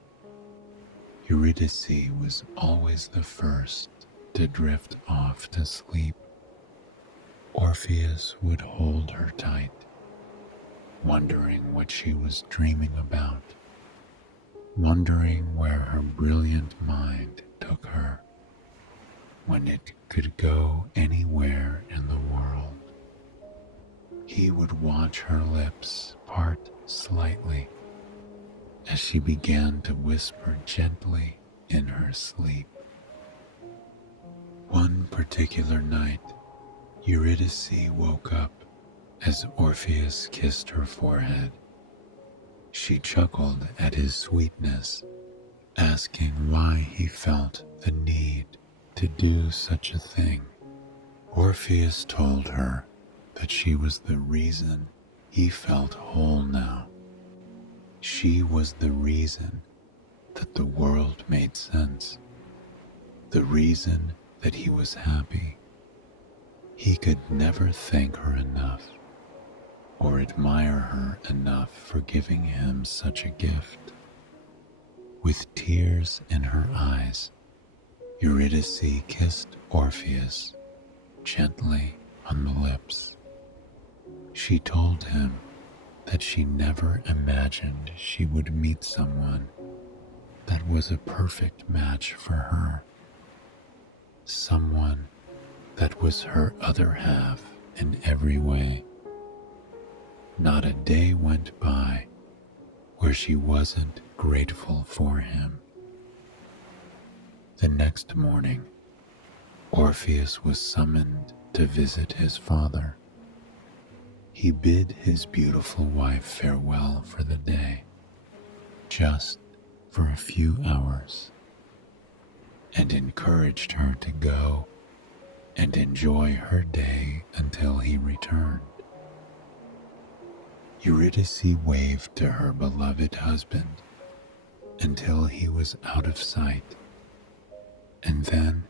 Eurydice was always the first to drift off to sleep. Orpheus would hold her tight, wondering what she was dreaming about, wondering where her brilliant mind took her, when it could go anywhere in the world. He would watch her lips part slightly as she began to whisper gently in her sleep. One particular night, Eurydice woke up as Orpheus kissed her forehead. She chuckled at his sweetness, asking why he felt the need to do such a thing. Orpheus told her that she was the reason he felt whole now. She was the reason that the world made sense, the reason that he was happy. He could never thank her enough or admire her enough for giving him such a gift. With tears in her eyes, Eurydice kissed Orpheus gently on the lips. She told him that she never imagined she would meet someone that was a perfect match for her, someone that was her other half in every way. Not a day went by where she wasn't grateful for him. The next morning, Orpheus was summoned to visit his father. He bid his beautiful wife farewell for the day, just for a few hours, and encouraged her to go and enjoy her day until he returned. Eurydice waved to her beloved husband until he was out of sight, and then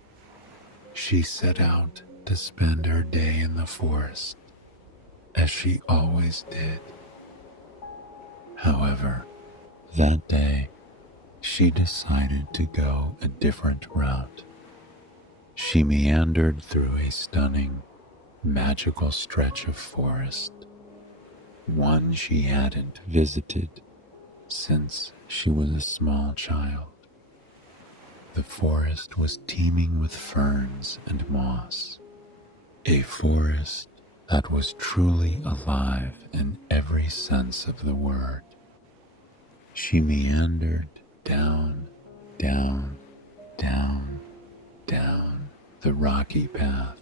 she set out to spend her day in the forest, as she always did. However, that day, she decided to go a different route. She meandered through a stunning, magical stretch of forest, one she hadn't visited since she was a small child. The forest was teeming with ferns and moss, a forest that was truly alive in every sense of the word. She meandered down, down, down, down the rocky path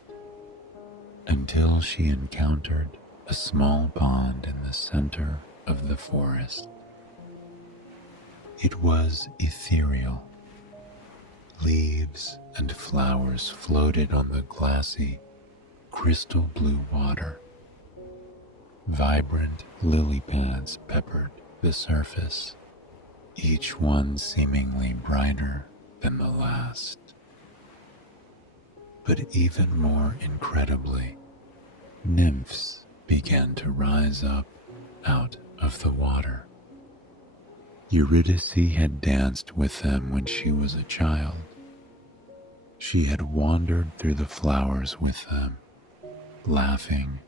until she encountered a small pond in the center of the forest. It was ethereal. Leaves and flowers floated on the glassy, crystal blue water. Vibrant lily pads peppered the surface, each one seemingly brighter than the last. But even more incredibly, nymphs began to rise up out of the water. Eurydice had danced with them when she was a child. She had wandered through the flowers with them, laughing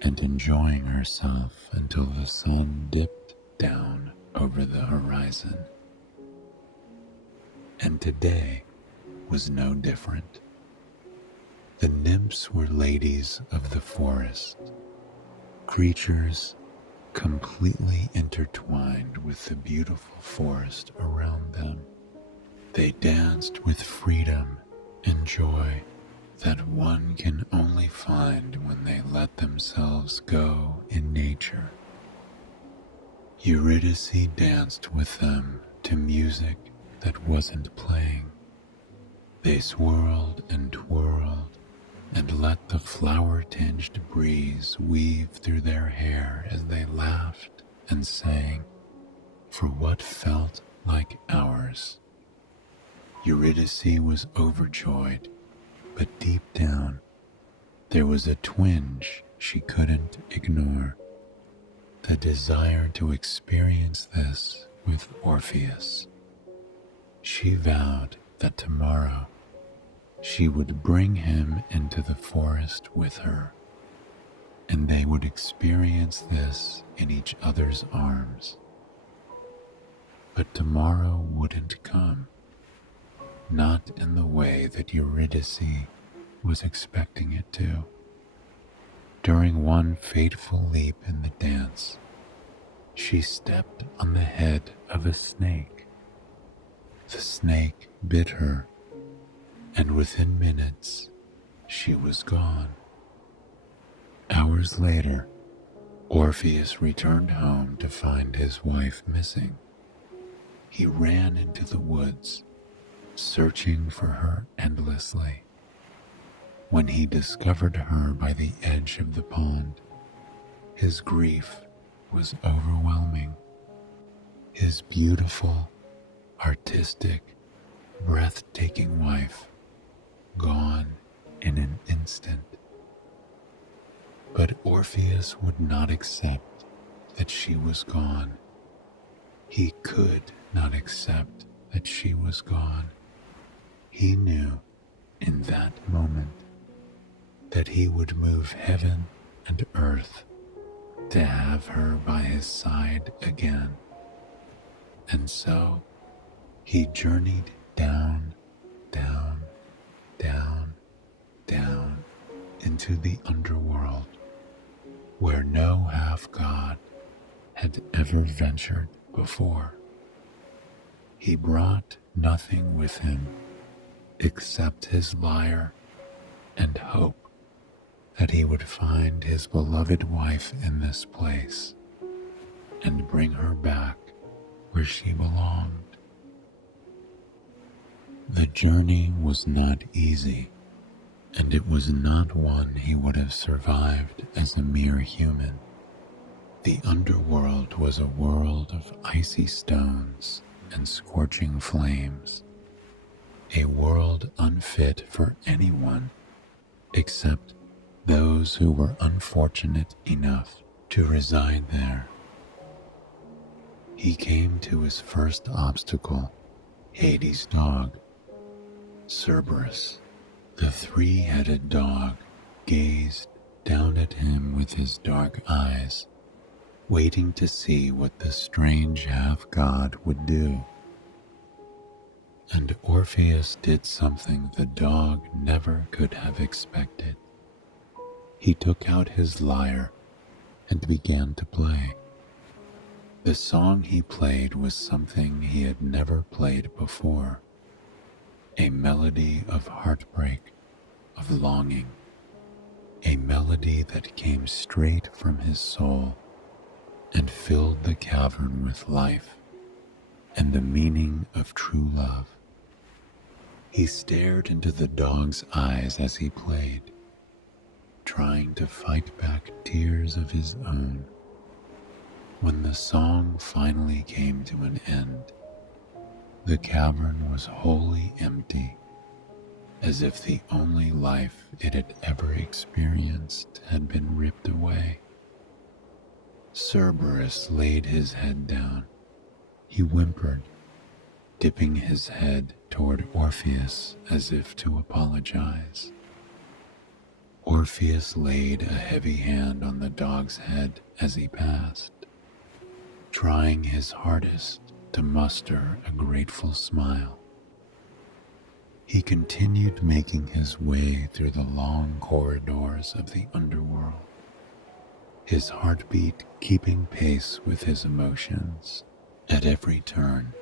and enjoying herself until the sun dipped down over the horizon. And today was no different. The nymphs were ladies of the forest, creatures completely intertwined with the beautiful forest around them. They danced with freedom and joy that one can only find when they let themselves go in nature. Eurydice danced with them to music that wasn't playing. They swirled and twirled and let the flower-tinged breeze weave through their hair as they laughed and sang for what felt like hours. Eurydice was overjoyed, but deep down, there was a twinge she couldn't ignore, the desire to experience this with Orpheus. She vowed that tomorrow she would bring him into the forest with her, and they would experience this in each other's arms. But tomorrow wouldn't come, not in the way that Eurydice was expecting it to. During one fateful leap in the dance, she stepped on the head of a snake. The snake bit her, and within minutes, she was gone. Hours later, Orpheus returned home to find his wife missing. He ran into the woods, searching for her endlessly. When he discovered her by the edge of the pond, his grief was overwhelming. His beautiful, artistic, breathtaking wife gone in an instant. But Orpheus would not accept that she was gone. He could not accept that she was gone. He knew in that moment that he would move heaven and earth to have her by his side again. And so he journeyed down, down, down, down into the underworld, where no half-god had ever ventured before. He brought nothing with him except his lyre and hope that he would find his beloved wife in this place and bring her back where she belonged. The journey was not easy, and it was not one he would have survived as a mere human. The underworld was a world of icy stones and scorching flames, a world unfit for anyone except those who were unfortunate enough to reside there. He came to his first obstacle, Hades' dog, Cerberus. The three-headed dog gazed down at him with his dark eyes, waiting to see what the strange half-god would do. And Orpheus did something the dog never could have expected. He took out his lyre and began to play. The song he played was something he had never played before, a melody of heartbreak, of longing, a melody that came straight from his soul and filled the cavern with life and the meaning of true love. He stared into the dog's eyes as he played, trying to fight back tears of his own. When the song finally came to an end, the cavern was wholly empty, as if the only life it had ever experienced had been ripped away. Cerberus laid his head down. He whimpered, dipping his head toward Orpheus as if to apologize. Orpheus laid a heavy hand on the dog's head as he passed, trying his hardest to muster a grateful smile. He continued making his way through the long corridors of the underworld, his heartbeat keeping pace with his emotions. At every turn,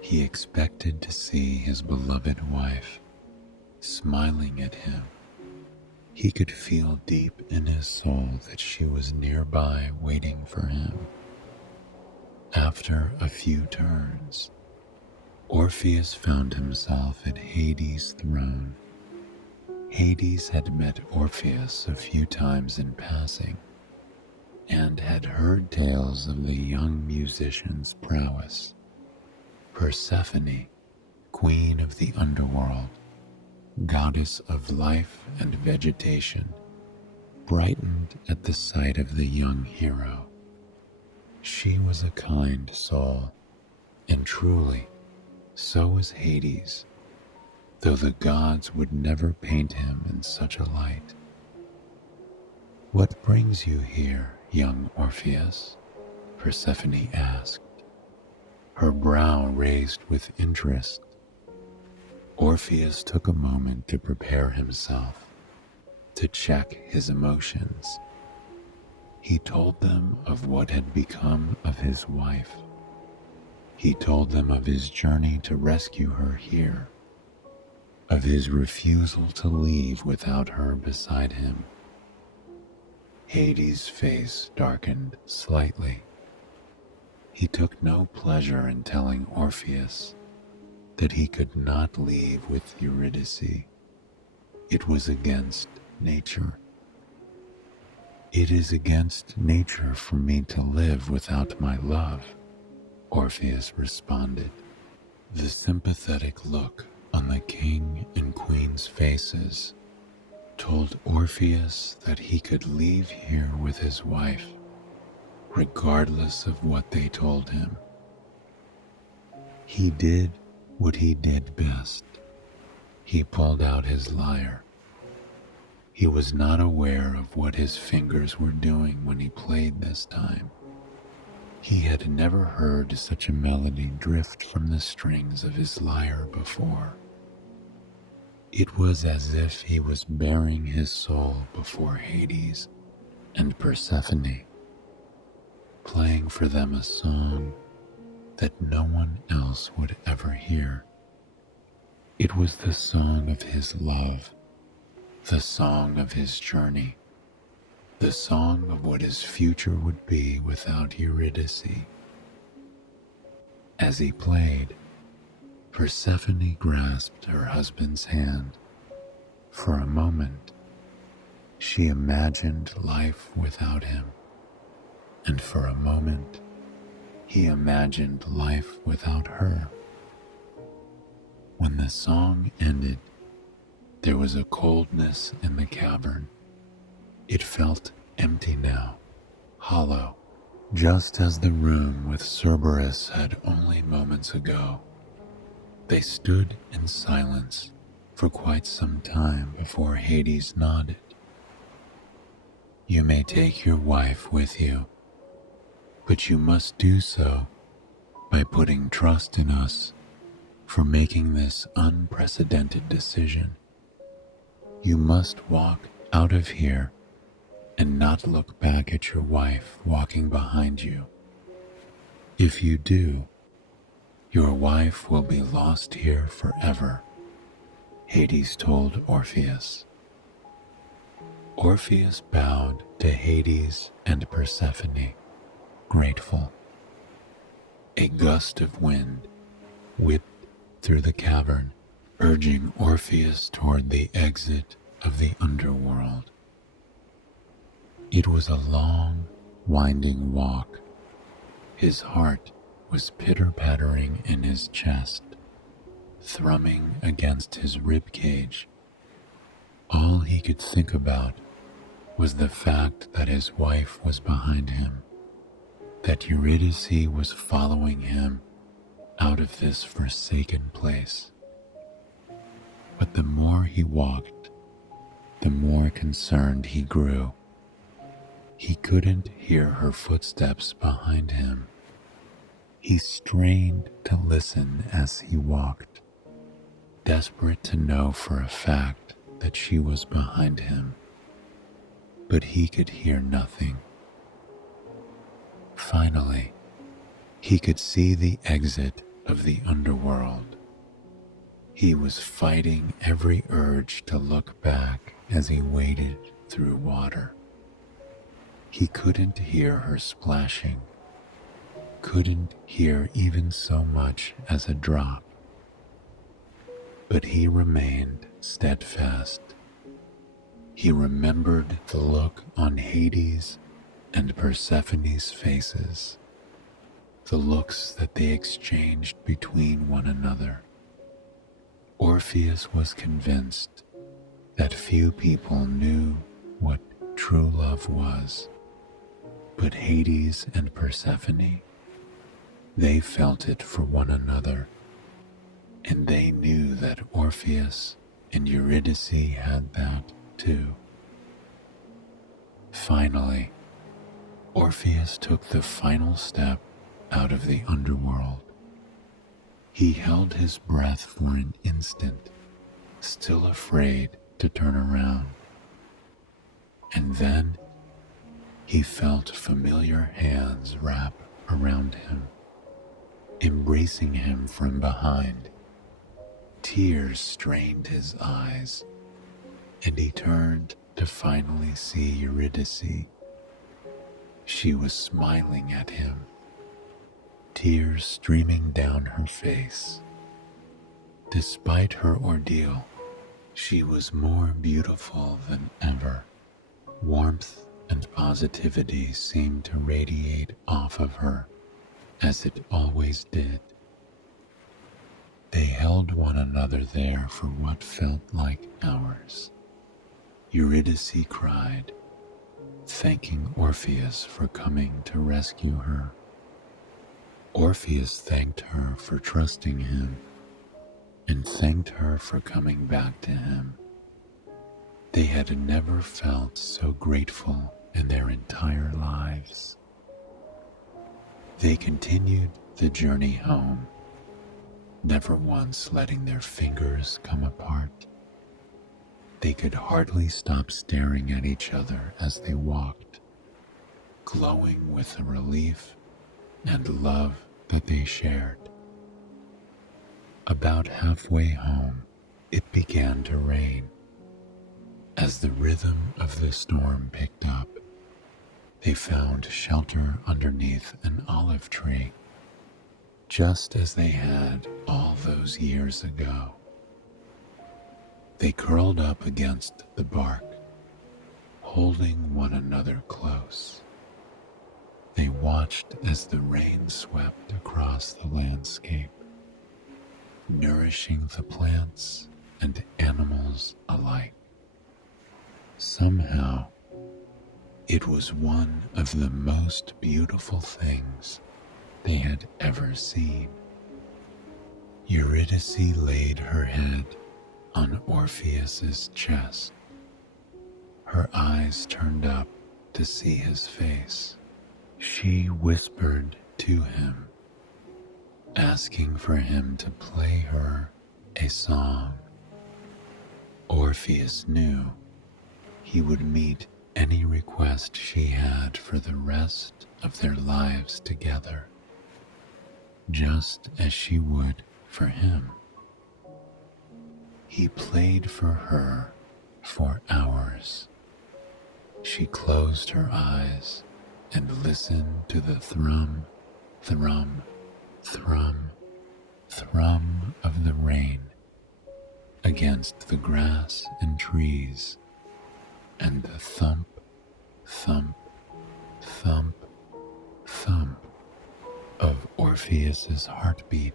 he expected to see his beloved wife, smiling at him. He could feel deep in his soul that she was nearby waiting for him. After a few turns, Orpheus found himself at Hades' throne. Hades had met Orpheus a few times in passing, and had heard tales of the young musician's prowess. Persephone, queen of the underworld, goddess of life and vegetation, brightened at the sight of the young hero. She was a kind soul, and truly, so was Hades, though the gods would never paint him in such a light. "What brings you here, young Orpheus?" Persephone asked, her brow raised with interest. Orpheus took a moment to prepare himself, to check his emotions. He told them of what had become of his wife. He told them of his journey to rescue her here, of his refusal to leave without her beside him. Hades' face darkened slightly. He took no pleasure in telling Orpheus that he could not leave with Eurydice. It was against nature. "It is against nature for me to live without my love," Orpheus responded. The sympathetic look on the king and queen's faces told Orpheus that he could leave here with his wife, regardless of what they told him. He did what he did best. He pulled out his lyre. He was not aware of what his fingers were doing when he played this time. He had never heard such a melody drift from the strings of his lyre before. It was as if he was bearing his soul before Hades and Persephone, playing for them a song that no one else would ever hear. It was the song of his love, the song of his journey, the song of what his future would be without Eurydice. As he played, Persephone grasped her husband's hand. For a moment, she imagined life without him, and for a moment, he imagined life without her. When the song ended, there was a coldness in the cavern. It felt empty now, hollow, just as the room with Cerberus had only moments ago. They stood in silence for quite some time before Hades nodded. "You may take your wife with you, but you must do so by putting trust in us for making this unprecedented decision. You must walk out of here and not look back at your wife walking behind you. If you do, your wife will be lost here forever, Hades told Orpheus. Orpheus bowed to Hades and Persephone, grateful. A gust of wind whipped through the cavern, urging Orpheus toward the exit of the underworld. It was a long, winding walk. His heart was pitter-pattering in his chest, thrumming against his rib cage. All he could think about was the fact that his wife was behind him, that Eurydice was following him out of this forsaken place. But the more he walked, the more concerned he grew. He couldn't hear her footsteps behind him. He strained to listen as he walked, desperate to know for a fact that she was behind him. But he could hear nothing. Finally, he could see the exit of the underworld. He was fighting every urge to look back as he waded through water. He couldn't hear her splashing, couldn't hear even so much as a drop. But he remained steadfast. He remembered the look on Hades and Persephone's faces, the looks that they exchanged between one another. Orpheus was convinced that few people knew what true love was, but Hades and Persephone, they felt it for one another, and they knew that Orpheus and Eurydice had that too. Finally, Orpheus took the final step out of the underworld. He held his breath for an instant, still afraid to turn around. And then he felt familiar hands wrap around him, embracing him from behind. Tears strained his eyes, and he turned to finally see Eurydice. She was smiling at him, tears streaming down her face. Despite her ordeal, she was more beautiful than ever. Warmth and positivity seemed to radiate off of her, as it always did. They held one another there for what felt like hours. Eurydice cried, thanking Orpheus for coming to rescue her. Orpheus thanked her for trusting him, and thanked her for coming back to him. They had never felt so grateful in their entire lives. They continued the journey home, never once letting their fingers come apart. They could hardly stop staring at each other as they walked, glowing with the relief and love that they shared. About halfway home, it began to rain. As the rhythm of the storm picked up, they found shelter underneath an olive tree, just as they had all those years ago. They curled up against the bark, holding one another close. They watched as the rain swept across the landscape, nourishing the plants and animals alike. Somehow, it was one of the most beautiful things they had ever seen. Eurydice laid her head on Orpheus's chest, her eyes turned up to see his face. She whispered to him, asking for him to play her a song. Orpheus knew he would meet any request she had for the rest of their lives together, just as she would for him. He played for her for hours. She closed her eyes and listened to the thrum, thrum, thrum, thrum of the rain against the grass and trees, and the thump, thump, thump, thump of Orpheus's heartbeat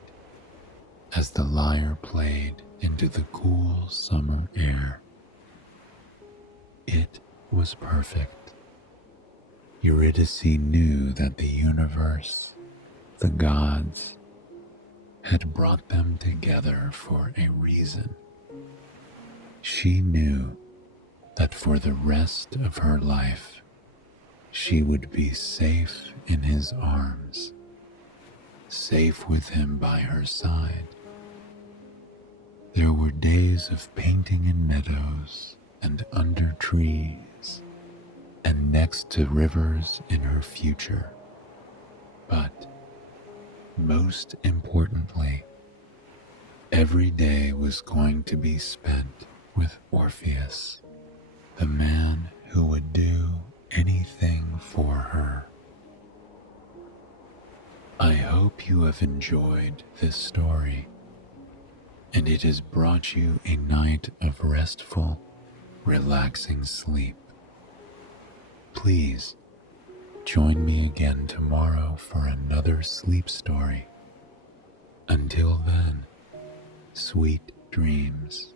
as the lyre played into the cool summer air. It was perfect. Eurydice knew that the universe, the gods, had brought them together for a reason. She knew that for the rest of her life, she would be safe in his arms, safe with him by her side. There were days of painting in meadows and under trees and next to rivers in her future. But most importantly, every day was going to be spent with Orpheus, the man who would do anything for her. I hope you have enjoyed this story, and it has brought you a night of restful, relaxing sleep. Please join me again tomorrow for another sleep story. Until then, sweet dreams.